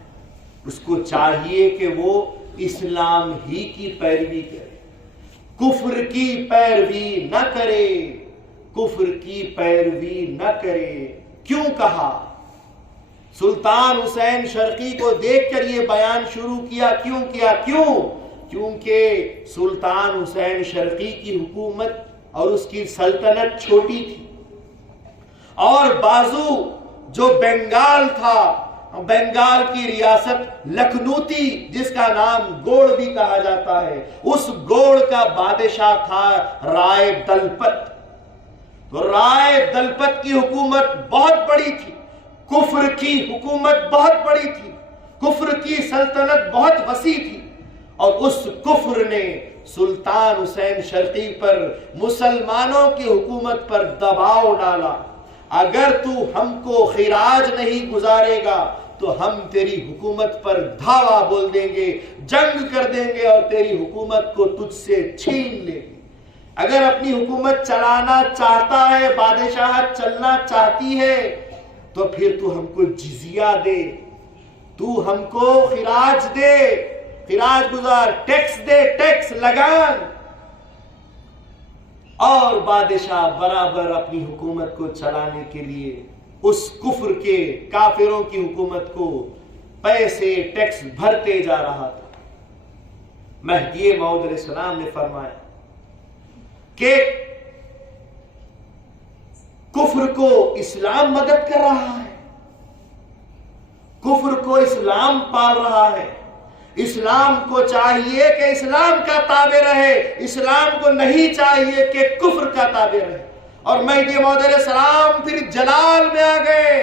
اس کو چاہیے کہ وہ اسلام ہی کی پیروی کرے، کفر کی پیروی نہ کرے، کفر کی پیروی نہ کرے۔ کیوں کہا؟ سلطان حسین شرقی کو دیکھ کر یہ بیان شروع کیا۔ کیوں کیا؟ کیونکہ سلطان حسین شرقی کی حکومت اور اس کی سلطنت چھوٹی تھی، اور بازو جو بنگال تھا، بنگال کی ریاست لکھنوتی، جس کا نام گوڑ بھی کہا جاتا ہے، اس گوڑ کا بادشاہ تھا رائے دلپت۔ تو رائے دلپت کی حکومت بہت بڑی تھی، کفر کی حکومت بہت بڑی تھی، کفر کی سلطنت بہت وسیع تھی، اور اس کفر نے سلطان حسین شرقی پر، مسلمانوں کی حکومت پر دباؤ ڈالا۔ اگر تو ہم کو خراج نہیں گزارے گا تو ہم تیری حکومت پر دھاوا بول دیں گے، جنگ کر دیں گے اور تیری حکومت کو تجھ سے چھین لیں گے۔ اگر اپنی حکومت چلانا چاہتا ہے، بادشاہت چلنا چاہتی ہے، تو پھر تو ہم کو جزیہ دے، تو ہم کو خراج دے، خراج گزار، ٹیکس دے، ٹیکس لگان۔ اور بادشاہ برابر اپنی حکومت کو چلانے کے لیے اس کفر کے کافروں کی حکومت کو پیسے، ٹیکس بھرتے جا رہا تھا۔ مہدی موعود علیہ السلام نے فرمایا کہ کفر کو اسلام مدد کر رہا ہے، کفر کو اسلام پال رہا ہے، اسلام کو چاہیے کہ اسلام کا تابع رہے، اسلام کو نہیں چاہیے کہ کفر کا تابع رہے۔ اور مہدی موعود علیہ السلام پھر جلال میں آ گئے،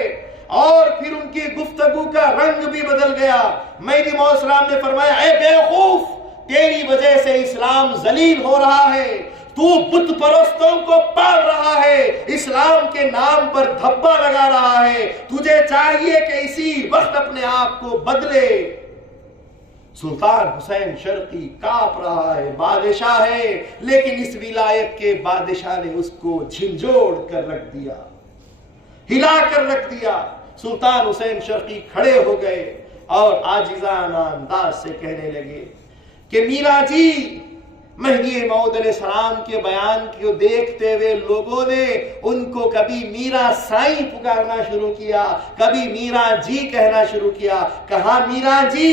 اور پھر ان کی گفتگو کا رنگ بھی بدل گیا۔ مہدی موعود علیہ السلام نے فرمایا، اے بیوقوف، تیری وجہ سے اسلام ذلیل ہو رہا ہے، تو بت پرستوں کو پال رہا ہے، اسلام کے نام پر دھبا لگا رہا ہے، تجھے چاہیے کہ اسی وقت اپنے آپ کو بدلے۔ سلطان حسین شرقی کانپ رہا ہے، بادشاہ ہے، لیکن اس ولایت کے بادشاہ نے اس کو جھنجھوڑ کر رکھ دیا، ہلا کر رکھ دیا۔ سلطان حسین شرقی کھڑے ہو گئے اور عاجزانہ انداز سے کہنے لگے کہ میرا جی، مہدی موعود علیہ السلام کے بیان کو دیکھتے ہوئے لوگوں نے ان کو کبھی میرا سائیں پکارنا شروع کیا، کبھی میرا جی کہنا شروع کیا۔ کہا میرا جی،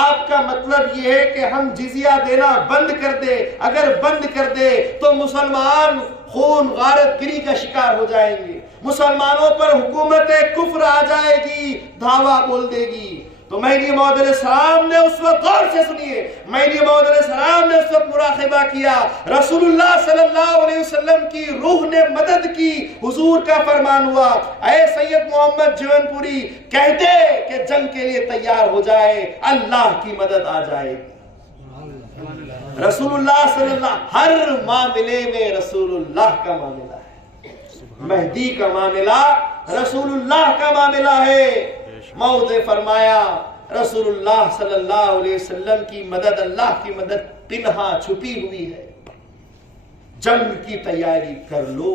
آپ کا مطلب یہ ہے کہ ہم جزیہ دینا بند کر دے؟ اگر بند کر دے تو مسلمان خون غارت گری کا شکار ہو جائیں گے، مسلمانوں پر حکومت کفر آ جائے گی، دھاوا بول دے گی۔ تو مہدی موعود علیہ السلام نے اس وقت، غور سے سنیے، مہدی موعود علیہ السلام نے اس وقت مراقبہ کیا، رسول اللہ صلی اللہ علیہ وسلم کی روح نے مدد کی، حضور کا فرمان ہوا، اے سید محمد جون پوری کہہ دے کہ جنگ کے لیے تیار ہو جائے، اللہ کی مدد آ جائے گی۔ رسول اللہ صلی اللہ، ہر معاملے میں رسول اللہ کا معاملہ ہے، مہدی کا معاملہ رسول اللہ کا معاملہ ہے۔ موعود نے فرمایا رسول اللہ صلی اللہ علیہ وسلم کی مدد، اللہ کی مدد پنہا چھپی ہوئی ہے، جنگ کی تیاری کر لو۔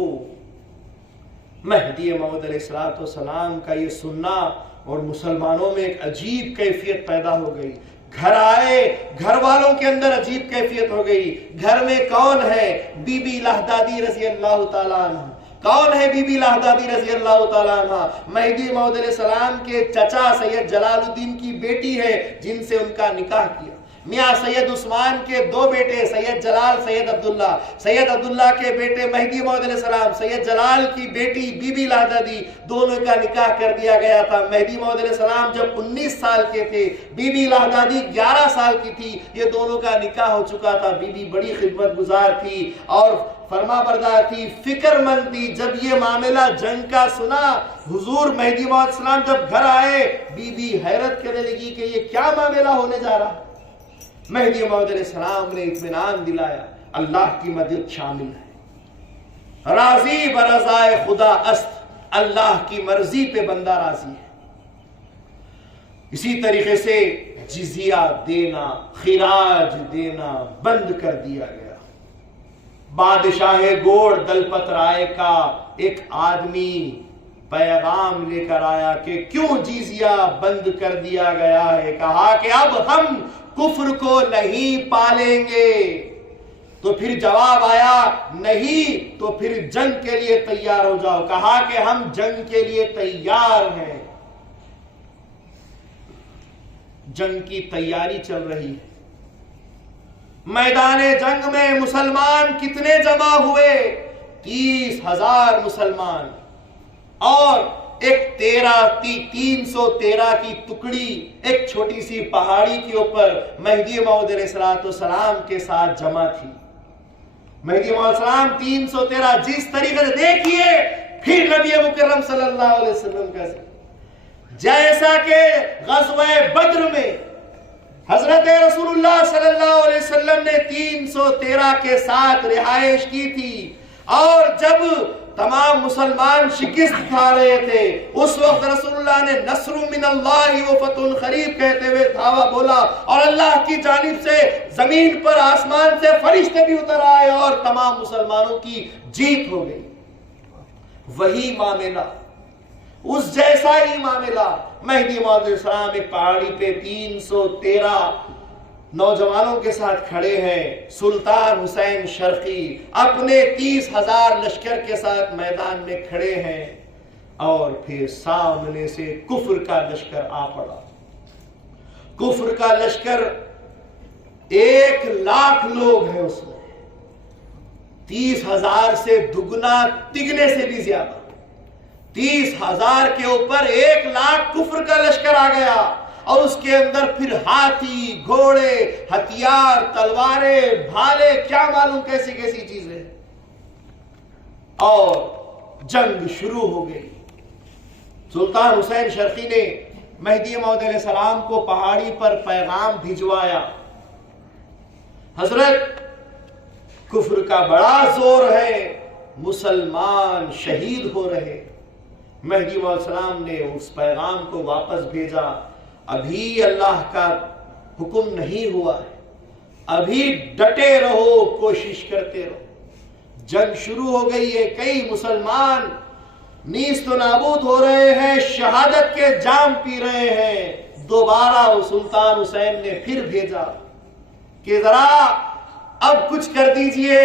مہدی موعود علیہ السلام کا یہ سننا اور مسلمانوں میں ایک عجیب کیفیت پیدا ہو گئی۔ گھر آئے، گھر والوں کے اندر عجیب کیفیت ہو گئی۔ گھر میں کون ہے؟ بی بی لہدادی رضی اللہ تعالیٰ عنہ۔ کون ہے بی بی لہدادی رضی اللہ تعالیٰ عنہ؟ مہدی موعود علیہ السلام کے چچا سید جلال الدین کی بیٹی ہے، جن سے ان کا نکاح کیا۔ میاں سید عثمان کے دو بیٹے، سید جلال، سید عبداللہ۔ سید عبداللہ کے بیٹے مہدی موعود علیہ السلام، سید جلال کی بیٹی بی بی لہدادی، دونوں کا نکاح کر دیا گیا تھا۔ مہدی موعود علیہ السلام جب 19 سال کے تھے، بی بی لہدادی 11 سال کی تھی، یہ دونوں کا نکاح ہو چکا تھا۔ بی بی بڑی خدمت گزار تھی اور فرما بردار تھی، فکر مند تھی۔ جب یہ معاملہ جنگ کا سنا، حضور مہدی موعود علیہ السلام جب گھر آئے، بی بی حیرت کرنے لگی کہ یہ کیا معاملہ ہونے جا رہا۔ مہدی موعود علیہ السلام نے اطمینان دلایا، اللہ کی مدد شامل ہے، راضی برضائے خدا است، اللہ کی مرضی پہ بندہ راضی ہے۔ اسی طریقے سے جزیہ دینا، خراج دینا بند کر دیا گیا۔ بادشاہ گوڑ دلپت رائے کا ایک آدمی پیغام لے کر آیا کہ کیوں جزیہ بند کر دیا گیا ہے؟ کہا کہ اب ہم کفر کو نہیں پالیں گے۔ تو پھر جواب آیا، نہیں تو پھر جنگ کے لیے تیار ہو جاؤ۔ کہا کہ ہم جنگ کے لیے تیار ہیں۔ جنگ کی تیاری چل رہی ہے۔ میدان جنگ میں مسلمان کتنے جمع ہوئے؟ 30,000 مسلمان، اور ایک 313 کی ٹکڑی ایک چھوٹی سی پہاڑی کے اوپر مہدی موعود علیہ السلام کے ساتھ جمع تھی۔ مہدی موعود علیہ السلام 313، جس طریقے سے دیکھیے پھر نبی مکرم صلی اللہ علیہ وسلم کا جیسا کہ غزوہ بدر میں حضرت رسول اللہ صلی اللہ علیہ وسلم نے 313 کے ساتھ رہائش کی تھی، اور جب تمام مسلمان شکست کھا رہے تھے، اس وقت رسول اللہ نے نصر من اللہ و فتح قریب کہتے ہوئے دھاوا بولا، اور اللہ کی جانب سے زمین پر آسمان سے فرشتے بھی اتر آئے اور تمام مسلمانوں کی جیت ہو گئی۔ وہی معاملہ، اس جیسا ہی معاملہ، مہدی موعود علیہ السلام ایک پہاڑی پہ 313 نوجوانوں کے ساتھ کھڑے ہیں۔ سلطان حسین شرقی اپنے 30,000 لشکر کے ساتھ میدان میں کھڑے ہیں، اور پھر سامنے سے کفر کا لشکر آ پڑا۔ کفر کا لشکر 1,00,000 لوگ ہیں اس میں، 30,000 سے دگنا تگنے سے بھی زیادہ، 30,000 کے اوپر 1,00,000 کفر کا لشکر آ گیا، اور اس کے اندر پھر ہاتھی، گھوڑے، ہتھیار، تلواریں، بھالے، کیا معلوم کیسی کیسی چیزیں، اور جنگ شروع ہو گئی۔ سلطان حسین شرقی نے مہدی موعود علیہ السلام کو پہاڑی پر پیغام بھجوایا، حضرت کفر کا بڑا زور ہے، مسلمان شہید ہو رہے۔ مہدی موعود علیہ السلام نے اس پیغام کو واپس بھیجا، ابھی اللہ کا حکم نہیں ہوا ہے، ابھی ڈٹے رہو، کوشش کرتے رہو۔ جنگ شروع ہو گئی ہے، کئی مسلمان نیست و نابود ہو رہے ہیں، شہادت کے جام پی رہے ہیں، دوبارہ سلطان حسین نے پھر بھیجا کہ ذرا اب کچھ کر دیجئے۔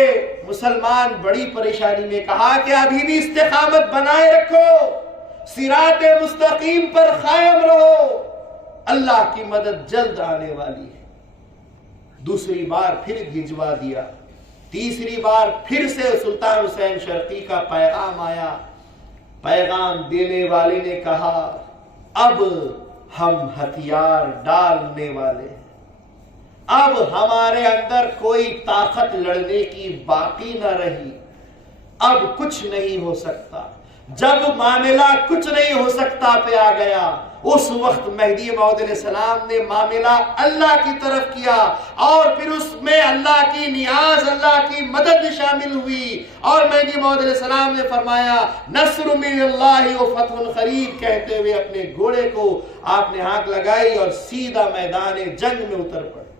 مسلمان بڑی پریشانی میں کہا کہ ابھی بھی استقامت بنائے رکھو، صراط مستقیم پر قائم رہو، اللہ کی مدد جلد آنے والی ہے۔ دوسری بار پھر بھیجوا دیا، تیسری بار پھر سے سلطان حسین شرقی کا پیغام آیا۔ پیغام دینے والے نے کہا اب ہم ہتھیار ڈالنے والے ہیں، اب ہمارے اندر کوئی طاقت لڑنے کی باقی نہ رہی، اب کچھ نہیں ہو سکتا۔ جب معاملہ کچھ نہیں ہو سکتا پہ آ گیا، اس وقت مہدی موعود علیہ السلام نے معاملہ اللہ کی طرف کیا، اور پھر اس میں اللہ کی نیاز، اللہ کی مدد شامل ہوئی، اور مہدی موعود علیہ السلام نے فرمایا نصر من اللہ و فتح قریب کہتے ہوئے اپنے گھوڑے کو آپ نے ہانک لگائی اور سیدھا میدان جنگ میں اتر پڑے۔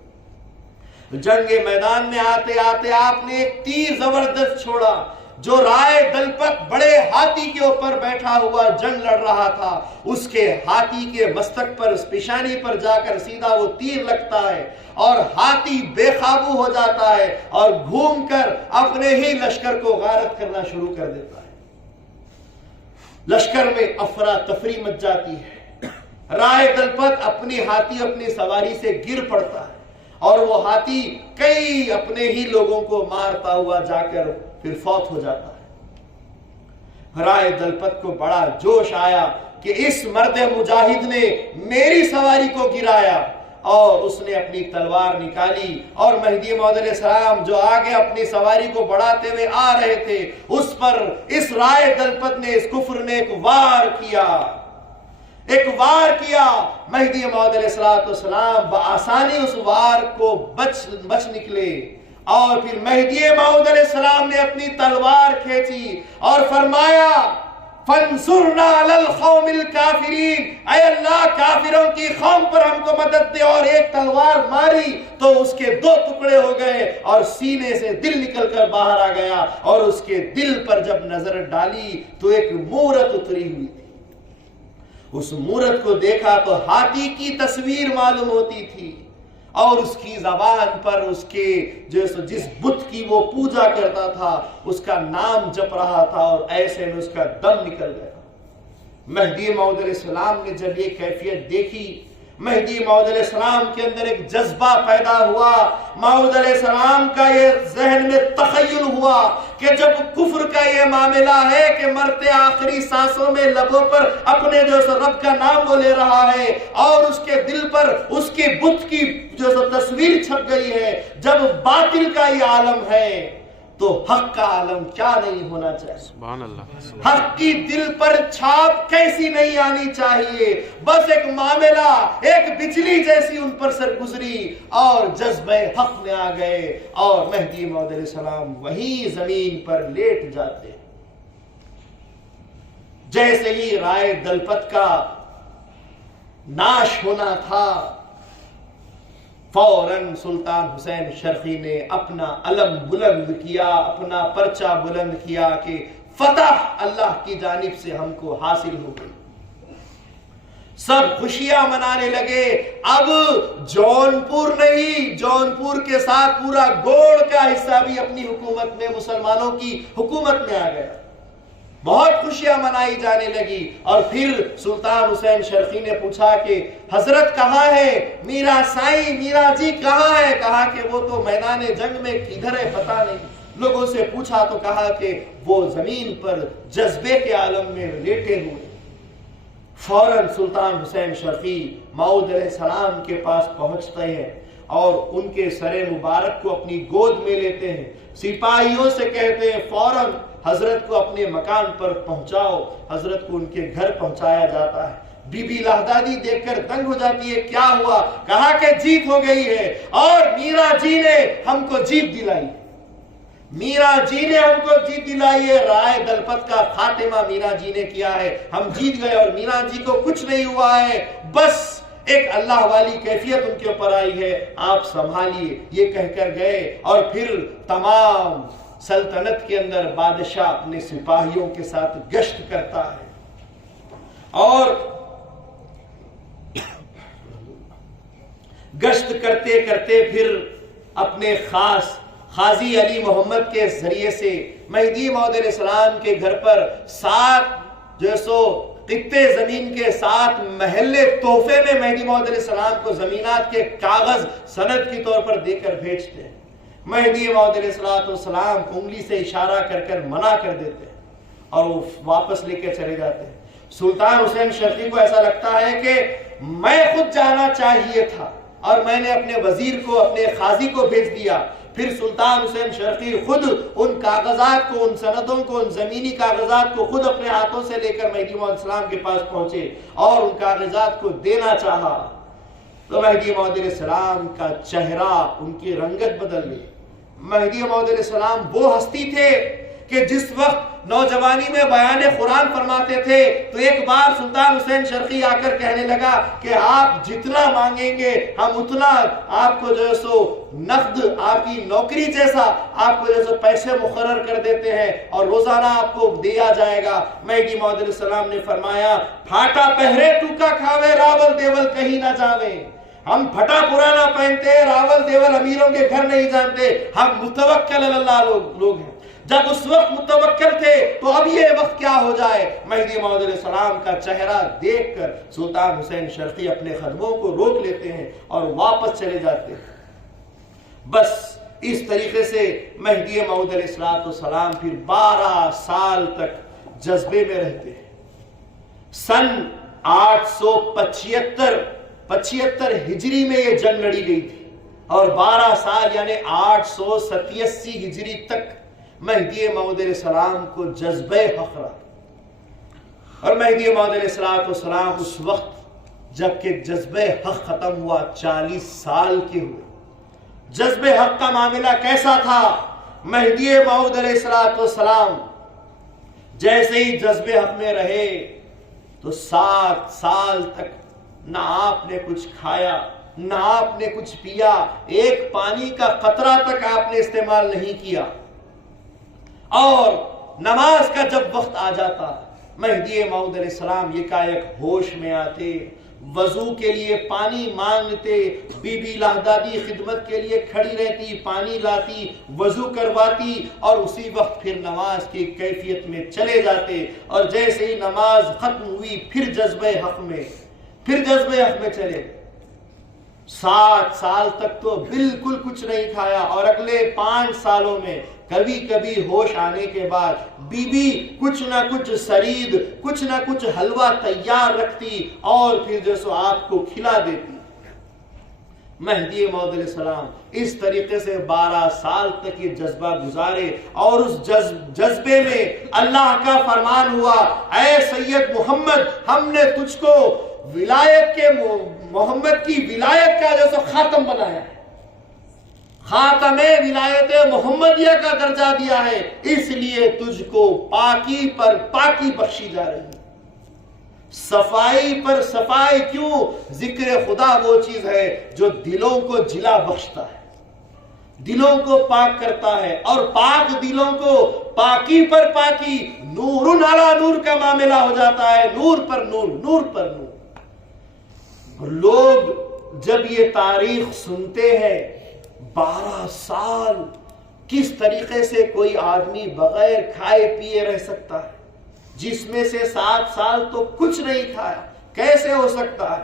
جنگ میدان میں آتے آتے آپ نے ایک تیر زبردست چھوڑا، جو رائے دلپت بڑے ہاتھی کے اوپر بیٹھا ہوا جنگ لڑ رہا تھا، اس کے ہاتھی کے مستک پر، اس پیشانی پر جا کر سیدھا وہ تیر لگتا ہے، اور ہاتھی بے قابو ہو جاتا ہے اور گھوم کر اپنے ہی لشکر کو غارت کرنا شروع کر دیتا ہے۔ لشکر میں افراتفری مچ جاتی ہے، رائے دلپت اپنی ہاتھی اپنی سواری سے گر پڑتا ہے، اور وہ ہاتھی کئی اپنے ہی لوگوں کو مارتا ہوا جا کر پھر فوت ہو جاتا ہے۔ رائے دلپت کو بڑا جوش آیا کہ اس مرد مجاہد نے میری سواری کو گرایا، اور اس نے اپنی تلوار نکالی، اور مہدی موعود علیہ السلام جو آگے اپنی سواری کو بڑھاتے ہوئے آ رہے تھے، اس پر اس رائے دلپت نے، اس کفر نے ایک وار کیا، ایک وار کیا۔ مہدی موعود علیہ السلام بآسانی اس وار کو بچ نکلے، اور پھر مہدی موعود علیہ السلام نے اپنی تلوار کھینچی اور فرمایا فانصرنا علی القوم الکافرین، اے اللہ کافروں کی قوم پر ہم کو مدد دے، اور ایک تلوار ماری تو اس کے دو ٹکڑے ہو گئے اور سینے سے دل نکل کر باہر آ گیا، اور اس کے دل پر جب نظر ڈالی تو ایک مورت اتری ہوئی تھی۔ اس مورت کو دیکھا تو ہاتھی کی تصویر معلوم ہوتی تھی، اور اس کی زبان پر اس کے جس بت کی وہ پوجا کرتا تھا اس کا نام جپ رہا تھا، اور ایسے میں اس کا دم نکل گیا۔ مہدی موعود علیہ السلام نے جب یہ کیفیت دیکھی، مہدی موعود علیہ السلام کے اندر ایک جذبہ پیدا ہوا، موعود علیہ السلام کا یہ ذہن میں تخیل ہوا کہ جب کفر کا یہ معاملہ ہے کہ مرتے آخری سانسوں میں لبوں پر اپنے جو رب کا نام وہ لے رہا ہے، اور اس کے دل پر اس کی بت کی جو تصویر چھپ گئی ہے، جب باطل کا یہ عالم ہے تو حق کا عالم کیا نہیں ہونا چاہیے؟ سبحان اللہ۔ حق کی دل پر چھاپ کیسی نہیں آنی چاہیے؟ بس ایک معاملہ ایک بجلی جیسی ان پر سر گزری اور جذبہ حق میں آ گئے، اور مہدی موعود علیہ السلام وہی زمین پر لیٹ جاتے۔ جیسے ہی رائے دلپت کا ناش ہونا تھا، فوراً سلطان حسین شرقی نے اپنا علم بلند کیا، اپنا پرچہ بلند کیا کہ فتح اللہ کی جانب سے ہم کو حاصل ہو گئی۔ سب خوشیاں منانے لگے۔ اب جونپور نہیں، جونپور کے ساتھ پورا گوڑ کا حصہ بھی اپنی حکومت میں، مسلمانوں کی حکومت میں آ گیا۔ بہت خوشیاں منائی جانے لگی، اور پھر سلطان حسین شرقی نے پوچھا کہ حضرت کہاں ہے؟ میرا سائیں، میرا جی کہاں ہے؟ کہا کہ وہ تو میدان جنگ میں کدھر ہے پتہ نہیں۔ لوگوں سے پوچھا تو کہا کہ وہ زمین پر جذبے کے عالم میں لیٹے ہوئے۔ فوراً سلطان حسین شرقی موعود علیہ السلام کے پاس پہنچتے ہیں، اور ان کے سر مبارک کو اپنی گود میں لیتے ہیں، سپاہیوں سے کہتے ہیں فوراً حضرت کو اپنے مکان پر پہنچاؤ۔ حضرت کو ان کے گھر پہنچایا جاتا ہے۔ بی بی لہدادی دیکھ کر دنگ ہو جاتی ہے، کیا ہوا؟ کہا کہ جیت ہو گئی ہے، اور میرا جی نے ہم کو جیت دلائی، میرا جی نے ہم کو جیت دلائی ہے۔ رائے دلپت کا خاتمہ میرا جی نے کیا ہے، ہم جیت گئے، اور میرا جی کو کچھ نہیں ہوا ہے، بس ایک اللہ والی کیفیت ان کے اوپر آئی ہے، آپ سنبھالیے، یہ کہہ کر گئے۔ اور پھر تمام سلطنت کے اندر بادشاہ اپنے سپاہیوں کے ساتھ گشت کرتا ہے اور گشت کرتے کرتے پھر اپنے خاص قاضی علی محمد کے ذریعے سے مہدی موعود علیہ السلام کے گھر پر 7 قطع زمین کے 7 محلے تحفے میں مہدی موعود علیہ السلام کو زمینات کے کاغذ سند کی طور پر دے کر بھیجتے ہیں. مہدی موعود علیہ السلام انگلی سے اشارہ کر کر منع کر دیتے ہیں اور وہ واپس لے کے چلے جاتے ہیں. سلطان حسین شرقی کو ایسا لگتا ہے کہ میں خود جانا چاہیے تھا اور میں نے اپنے وزیر کو اپنے قاضی کو بھیج دیا. پھر سلطان حسین شرقی خود ان کاغذات کو، ان سندوں کو، ان زمینی کاغذات کو خود اپنے ہاتھوں سے لے کر مہدی موعود علیہ السلام کے پاس پہنچے اور ان کاغذات کو دینا چاہا تو مہدی موعود علیہ السلام کا چہرہ، ان کی رنگت بدل گئی. مہدی موعود علیہ السلام وہ ہستی تھے کہ جس وقت نوجوانی میں بیان قرآن فرماتے تھے تو ایک بار سلطان حسین شرقی آ کر کہنے لگا کہ آپ جتنا مانگیں گے ہم اتنا آپ کو جو ہے سو نقد، آپ کی نوکری جیسا آپ کو جو ہے سو پیسے مقرر کر دیتے ہیں اور روزانہ آپ کو دیا جائے گا. مہدی موعود علیہ السلام نے فرمایا پھاٹا پہرے ٹوکا کھاوے راول دیول کہیں نہ جاوے. ہم پھٹا پرانا پہنتے ہیں، راول دیول امیروں کے گھر نہیں جانتے، ہم متوکل اللہ لوگ ہیں. جب اس وقت متوکل تھے تو اب یہ وقت کیا ہو جائے. مہدی موعود علیہ السلام کا چہرہ دیکھ کر سلطان حسین شرقی اپنے قدموں کو روک لیتے ہیں اور واپس چلے جاتے ہیں. بس اس طریقے سے مہدی موعود علیہ السلام پھر 12 سال تک جذبے میں رہتے ہیں. سن 875 ہجری میں یہ جنگ لڑی گئی تھی اور 12 سال یعنی 887 ہجری تک مہدی موعود علیہ السلام کو جذبہ حق رہا. اور مہدی موعود علیہ السلام اس وقت جب کہ جذبہ حق ختم ہوا 40 سال کے ہوئے. جذبہ حق کا معاملہ کیسا تھا؟ مہدی موعود علیہ السلام جیسے ہی جذبہ حق میں رہے تو 7 سال تک نہ آپ نے کچھ کھایا نہ آپ نے کچھ پیا، ایک پانی کا قطرہ تک آپ نے استعمال نہیں کیا. اور نماز کا جب وقت آ جاتا مہدی موعود علیہ السلام یکایک ہوش میں آتے، وضو کے لیے پانی مانگتے، بی بی لہدادی خدمت کے لیے کھڑی رہتی، پانی لاتی، وضو کرواتی اور اسی وقت پھر نماز کی کیفیت میں چلے جاتے. اور جیسے ہی نماز ختم ہوئی پھر جذبہ حق میں چلے. 7 سال تک تو بالکل کچھ نہیں کھایا اور اگلے 5 سالوں میں کبھی کبھی ہوش آنے کے بعد بی بی کچھ نہ کچھ سرید، کچھ نہ کچھ حلوہ تیار رکھتی اور پھر جو سو آپ کو کھلا دیتی. مہدی موعود علیہ السلام اس طریقے سے 12 سال تک یہ جذبہ گزارے اور اس جذبے میں اللہ کا فرمان ہوا، اے سید محمد ہم نے تجھ کو ولایت کے محمد کی ولایت کا جو سو خاتم بنایا ہے، خاتم ولایت محمدیہ کا درجہ دیا ہے، اس لیے تجھ کو پاکی پر پاکی بخشی جا رہی ہے، صفائی پر صفائی. کیوں؟ ذکر خدا وہ چیز ہے جو دلوں کو جلا بخشتا ہے، دلوں کو پاک کرتا ہے اور پاک دلوں کو پاکی پر پاکی، نور علی نور کا معاملہ ہو جاتا ہے، نور پر نور، نور پر نور. لوگ جب یہ تاریخ سنتے ہیں 12 سال کس طریقے سے کوئی آدمی بغیر کھائے پیے رہ سکتا ہے، جس میں سے 7 سال تو کچھ نہیں کھایا، کیسے ہو سکتا ہے؟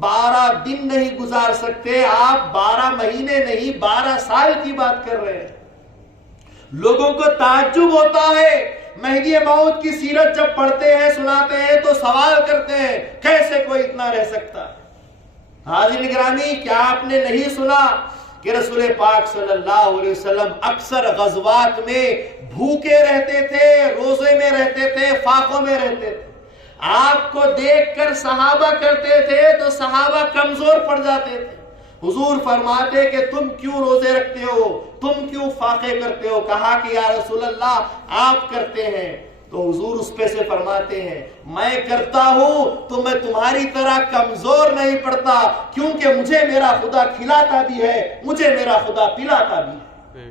12 دن نہیں گزار سکتے آپ، 12 مہینے نہیں 12 سال کی بات کر رہے ہیں. لوگوں کو تعجب ہوتا ہے، مہدی موعود کی سیرت جب پڑھتے ہیں سناتے ہیں تو سوال کرتے ہیں کیسے کوئی اتنا رہ سکتا ہے. حاضرین گرامی، کیا آپ نے نہیں سنا کہ رسول پاک صلی اللہ علیہ وسلم اکثر غزوات میں بھوکے رہتے تھے، روزے میں رہتے تھے، فاقوں میں رہتے تھے. آپ کو دیکھ کر صحابہ کرتے تھے تو صحابہ کمزور پڑ جاتے تھے. حضور فرماتے کہ تم کیوں روزے رکھتے ہو، تم کیوں فاقے کرتے ہو؟ کہا کہ یا رسول اللہ آپ کرتے ہیں. تو حضور اس پہ سے فرماتے ہیں میں کرتا ہوں تو میں تمہاری طرح کمزور نہیں پڑتا، کیونکہ مجھے میرا خدا کھلاتا بھی ہے، مجھے میرا خدا پلاتا بھی ہے.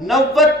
90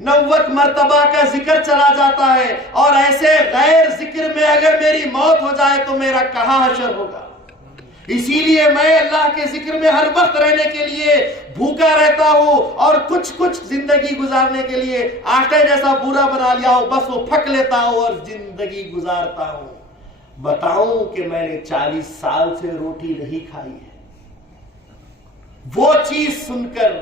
90 مرتبہ کا ذکر چلا جاتا ہے، اور ایسے غیر ذکر میں اگر میری موت ہو جائے تو میرا کہاں حشر ہوگا؟ اسی لیے میں اللہ کے ذکر میں ہر وقت رہنے کے لیے بھوکا رہتا ہوں، اور کچھ زندگی گزارنے کے لیے آٹے جیسا بورا بنا لیا ہوں، بس وہ پھک لیتا ہوں اور زندگی گزارتا ہوں۔ بتاؤں کہ میں نے 40 سال سے روٹی نہیں کھائی ہے۔ وہ چیز سن کر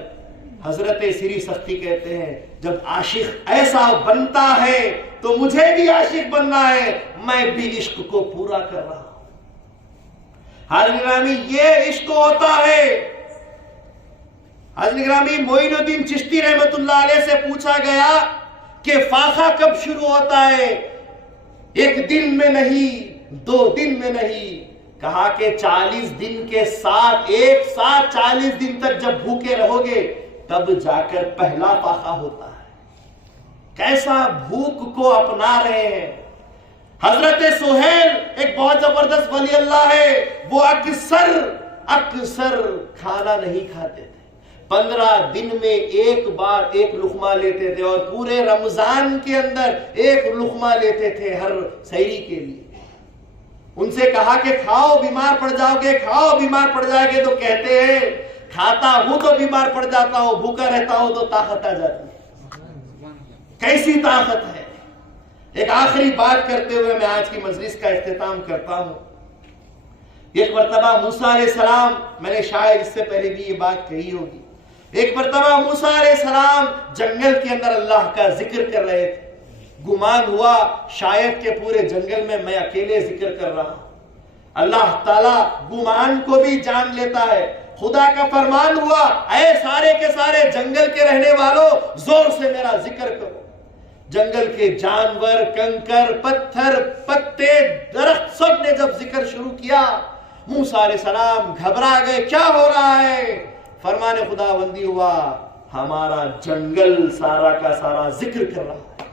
حضرت سری سختی کہتے ہیں جب عاشق ایسا بنتا ہے تو مجھے بھی عاشق بننا ہے، میں بھی عشق کو پورا کر رہا ہوں۔ حاضرین گرامی، یہ عشق ہوتا ہے۔ حاضرین گرامی، معین الدین چشتی رحمت اللہ علیہ سے پوچھا گیا کہ فاقہ کب شروع ہوتا ہے؟ 1 دن میں نہیں، 2 دن میں نہیں، کہا کہ 40 دن کے ساتھ، ایک ساتھ 40 دن تک جب بھوکے رہو گے تب جا کر پہلا فاقہ ہوتا ہے۔ کیسا بھوک کو اپنا رہے ہیں۔ حضرت سہیل ایک بہت زبردست ولی اللہ ہے، وہ اکثر کھانا نہیں کھاتے تھے، 15 دن میں ایک بار ایک لقمہ لیتے تھے، اور پورے رمضان کے اندر ایک لقمہ لیتے تھے ہر سحری کے لیے۔ ان سے کہا کہ کھاؤ بیمار پڑ جاؤ گے، کھاؤ بیمار پڑ جائے گے، تو کہتے ہیں کھاتا ہوں تو بیمار پڑ جاتا ہوں، بھوکا رہتا ہوں تو طاقت آ جاتی ہے۔ کیسی طاقت ہے۔ ایک آخری بات کرتے ہوئے میں آج کی مجلس کا اختتام کرتا ہوں۔ ایک مرتبہ موسیٰ علیہ السلام، میں نے شاید اس سے پہلے بھی یہ بات کہی ہوگی، ایک مرتبہ موسیٰ علیہ السلام جنگل کے اندر اللہ کا ذکر کر رہے تھے۔ گمان ہوا شاید کہ پورے جنگل میں اکیلے ذکر کر رہا ہوں۔ اللہ تعالیٰ گمان کو بھی جان لیتا ہے۔ خدا کا فرمان ہوا، اے سارے کے سارے جنگل کے رہنے والوں، زور سے میرا ذکر کرو۔ جنگل کے جانور، کنکر، پتھر، پتے، درخت، سب نے جب ذکر شروع کیا، موسیٰ علیہ السلام گھبرا گئے، کیا ہو رہا ہے؟ فرمان خداوندی ہوا، ہمارا جنگل سارا کا سارا ذکر کر رہا ہے،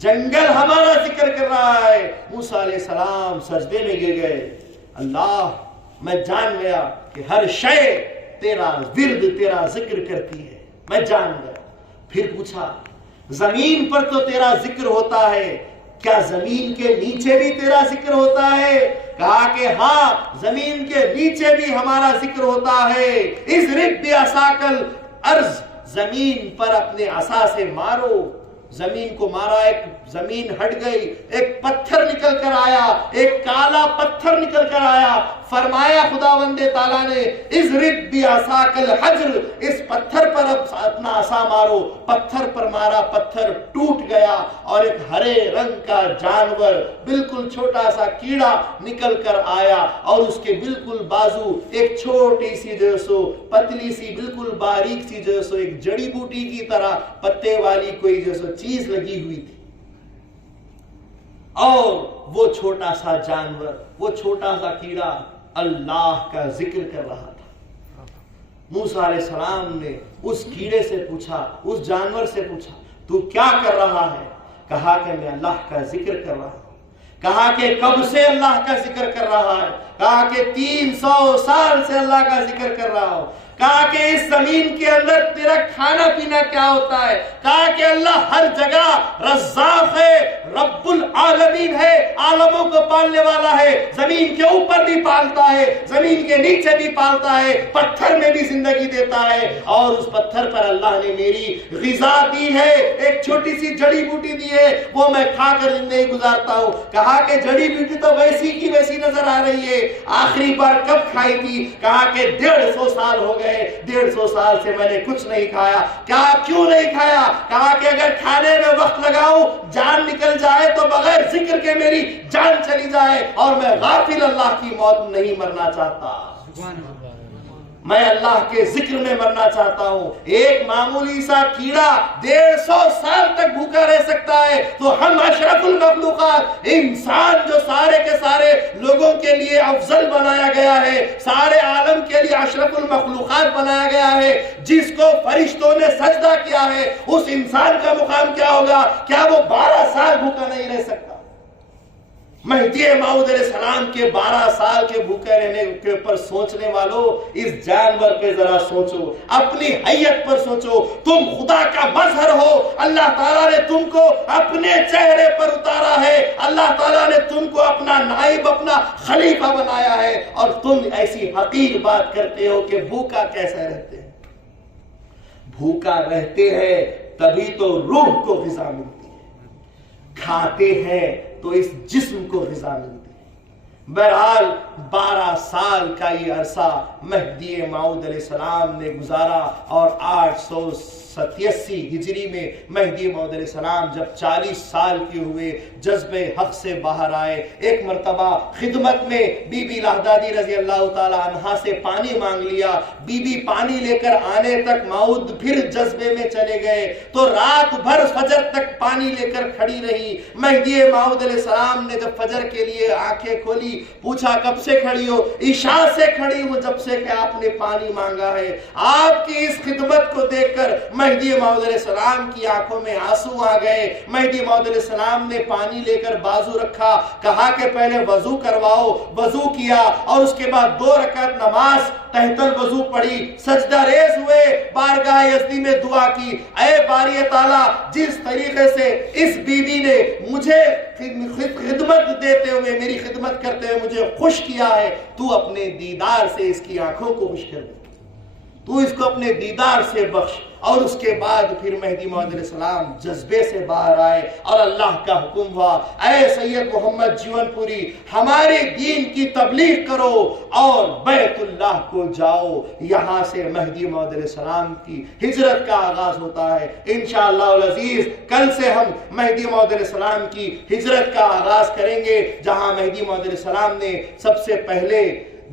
جنگل ہمارا ذکر کر رہا ہے۔ موسیٰ علیہ السلام سجدے میں گر گئے، اللہ میں جان گیا کہ ہر شے تیرا ورد، تیرا ذکر کرتی ہے، میں جان گیا۔ پھر پوچھا زمین پر تو تیرا ذکر ہوتا ہے، کیا زمین کے نیچے بھی تیرا ذکر ہوتا ہے؟ کہا کہ ہاں، زمین کے نیچے بھی ہمارا ذکر ہوتا ہے۔ اضرب بعصاک الارض، زمین پر اپنے عصا سے مارو۔ زمین کو مارا، ایک زمین ہٹ گئی، ایک پتھر نکل کر آیا، ایک کالا پتھر نکل کر آیا۔ فرمایا خداوند تعالیٰ نے اضرب بعصاک الحجر، اس پتھر پر اب اپنا عصا مارو۔ پتھر پر مارا، پتھر ٹوٹ گیا، اور ایک ہرے رنگ کا جانور، بالکل چھوٹا سا کیڑا نکل کر آیا، اور اس کے بالکل بازو ایک چھوٹی سی جو سو پتلی سی، بالکل باریک سی جو سو ایک جڑی بوٹی کی طرح پتے والی کوئی جو سو چیز لگی ہوئی تھی، اور وہ چھوٹا سا جانور، وہ چھوٹا سا کیڑا اللہ کا ذکر کر رہا تھا۔ موسیٰ علیہ السلام نے اس کیڑے سے پوچھا، اس جانور سے پوچھا، تو کیا کر رہا ہے؟ کہا کہ میں اللہ کا ذکر کر رہا ہوں۔ کہا کہ کب سے اللہ کا ذکر کر رہا ہے؟ کہا کہ 300 سال سے اللہ کا ذکر کر رہا ہوں۔ کہا کہ اس زمین کے اندر تیرا کھانا پینا کیا ہوتا ہے؟ کہا کہ اللہ ہر جگہ رزاق ہے، رب العالمین ہے، عالموں کو پالنے والا ہے، زمین کے اوپر بھی پالتا ہے، زمین کے نیچے بھی پالتا ہے، پتھر میں بھی زندگی دیتا ہے، اور اس پتھر پر اللہ نے میری غذا دی ہے، ایک چھوٹی سی جڑی بوٹی دی ہے، وہ میں کھا کر زندگی گزارتا ہوں۔ کہا کہ جڑی بوٹی تو ویسی کی ویسی نظر آ رہی ہے، آخری بار کب کھائی تھی؟ کہا کہ 150 سال ہو گئے، 150 سال سے میں نے کچھ نہیں کھایا۔ کہا کیوں نہیں کھایا؟ کہا کہ اگر کھانے میں وقت لگاؤں، جان نکل جائے تو بغیر ذکر کے میری جان چلی جائے، اور میں غافل اللہ کی موت نہیں مرنا چاہتا، میں اللہ کے ذکر میں مرنا چاہتا ہوں۔ ایک معمولی سا کیڑا 150 سال تک بھوکا رہ سکتا ہے، تو ہم اشرف المخلوقات، انسان جو سارے کے سارے لوگوں کے لیے افضل بنایا گیا ہے، سارے عالم کے لیے اشرف المخلوقات بنایا گیا ہے، جس کو فرشتوں نے سجدہ کیا ہے، اس انسان کا مقام کیا ہوگا؟ کیا وہ 12 سال بھوکا نہیں رہ سکتا؟ مہدی موعود علیہ السلام کے 12 سال کے بھوکے رہنے کے اوپر سوچنے والوں، اس جانور پہ ذرا سوچو، اپنی حیت پر سوچو، تم خدا کا مظہر ہو، اللہ تعالیٰ نے تم کو اپنے چہرے پر اتارا ہے، اللہ تعالیٰ نے تم کو اپنا نائب، اپنا خلیفہ بنایا ہے، اور تم ایسی حقیر بات کرتے ہو کہ بھوکا کیسے رہتے ہیں۔ بھوکا رہتے ہیں تبھی تو روح کو غذا ملتی ہے، کھاتے ہیں تو اس جسم کو غذا ملتی ہے۔ بہرحال 12 سال کا یہ عرصہ مہدی موعود علیہ السلام نے گزارا، اور 887 ہجری میں مہدی موعود علیہ السلام جب 40 سال کے ہوئے، جذب حق سے باہر آئے۔ ایک مرتبہ خدمت میں بی بی لہدادی رضی اللہ تعالی عنہا سے پانی مانگ لیا، بی بی پانی لے کر آنے تک موعود پھر جذبے میں چلے گئے، تو رات بھر فجر تک پانی لے کر کھڑی رہی۔ مہدی موعود علیہ السلام نے جب فجر کے لیے آنکھیں کھولی، پوچھا کب سے کھڑی ہو؟ عشاء سے کھڑی ہوں، جب سے کہ آپ نے پانی مانگا ہے۔ آپ کی اس خدمت کو دیکھ کر مہدی موعود علیہ السلام کی آنکھوں میں آنسو آ گئے۔ مہدی موعود علیہ السلام نے پانی لے کر بازو رکھا، کہا کہ پہلے وضو کرواؤ، وضو کیا، اور اس کے بعد 2 رکعت نماز تحت الوضو پڑھی، سجدہ ریز ہوئے، بارگاہ یزدی میں دعا کی، اے باری تعالیٰ، جس طریقے سے اس بی بی نے مجھے خدمت دیتے ہوئے، میری خدمت کرتے ہوئے مجھے خوش کیا ہے، تو اپنے دیدار سے اس کی آنکھوں کو خوش کر دے، تو اس کو اپنے دیدار سے بخش۔ اور اس کے بعد پھر مہدی موعود علیہ السلام جذبے سے باہر آئے، اور اللہ کا حکم ہوا، اے سید محمد جیون پوری، ہمارے دین کی تبلیغ کرو اور بیت اللہ کو جاؤ۔ یہاں سے مہدی موعود علیہ السلام کی ہجرت کا آغاز ہوتا ہے۔ انشاءاللہ العزیز کل سے ہم مہدی موعود علیہ السلام کی ہجرت کا آغاز کریں گے، جہاں مہدی موعود علیہ السلام نے سب سے پہلے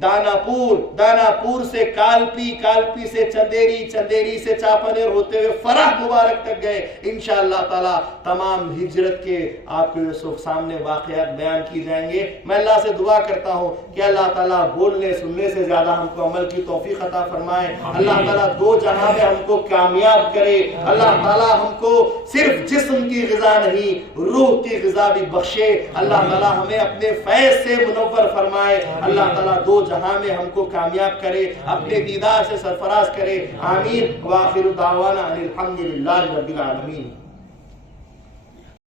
داناپور سے کالپی، کالپی سے چندیری، چندیری سے چاپنیر ہوتے ہوئے فرح مبارک تک گئے۔ انشاءاللہ تعالی تمام ہجرت کے آپ کے سامنے واقعات بیان کی جائیں گے۔ میں اللہ سے دعا کرتا ہوں کہ اللہ تعالیٰ بولنے سننے سے زیادہ ہم کو عمل کی توفیق عطا فرمائے، اللہ تعالیٰ 2 جہاں میں ہم کو کامیاب کرے، اللہ تعالیٰ ہم کو صرف جسم کی غذا نہیں روح کی غذا بھی بخشے، اللہ تعالیٰ ہمیں اپنے فیض سے منور فرمائے، اللہ تعالیٰ 2 جہاں میں ہم کو کامیاب کرے، اپنے دیدار سے سرفراز کرے، آمین۔ وآخر دعوانا ان الحمدللہ رب العالمین۔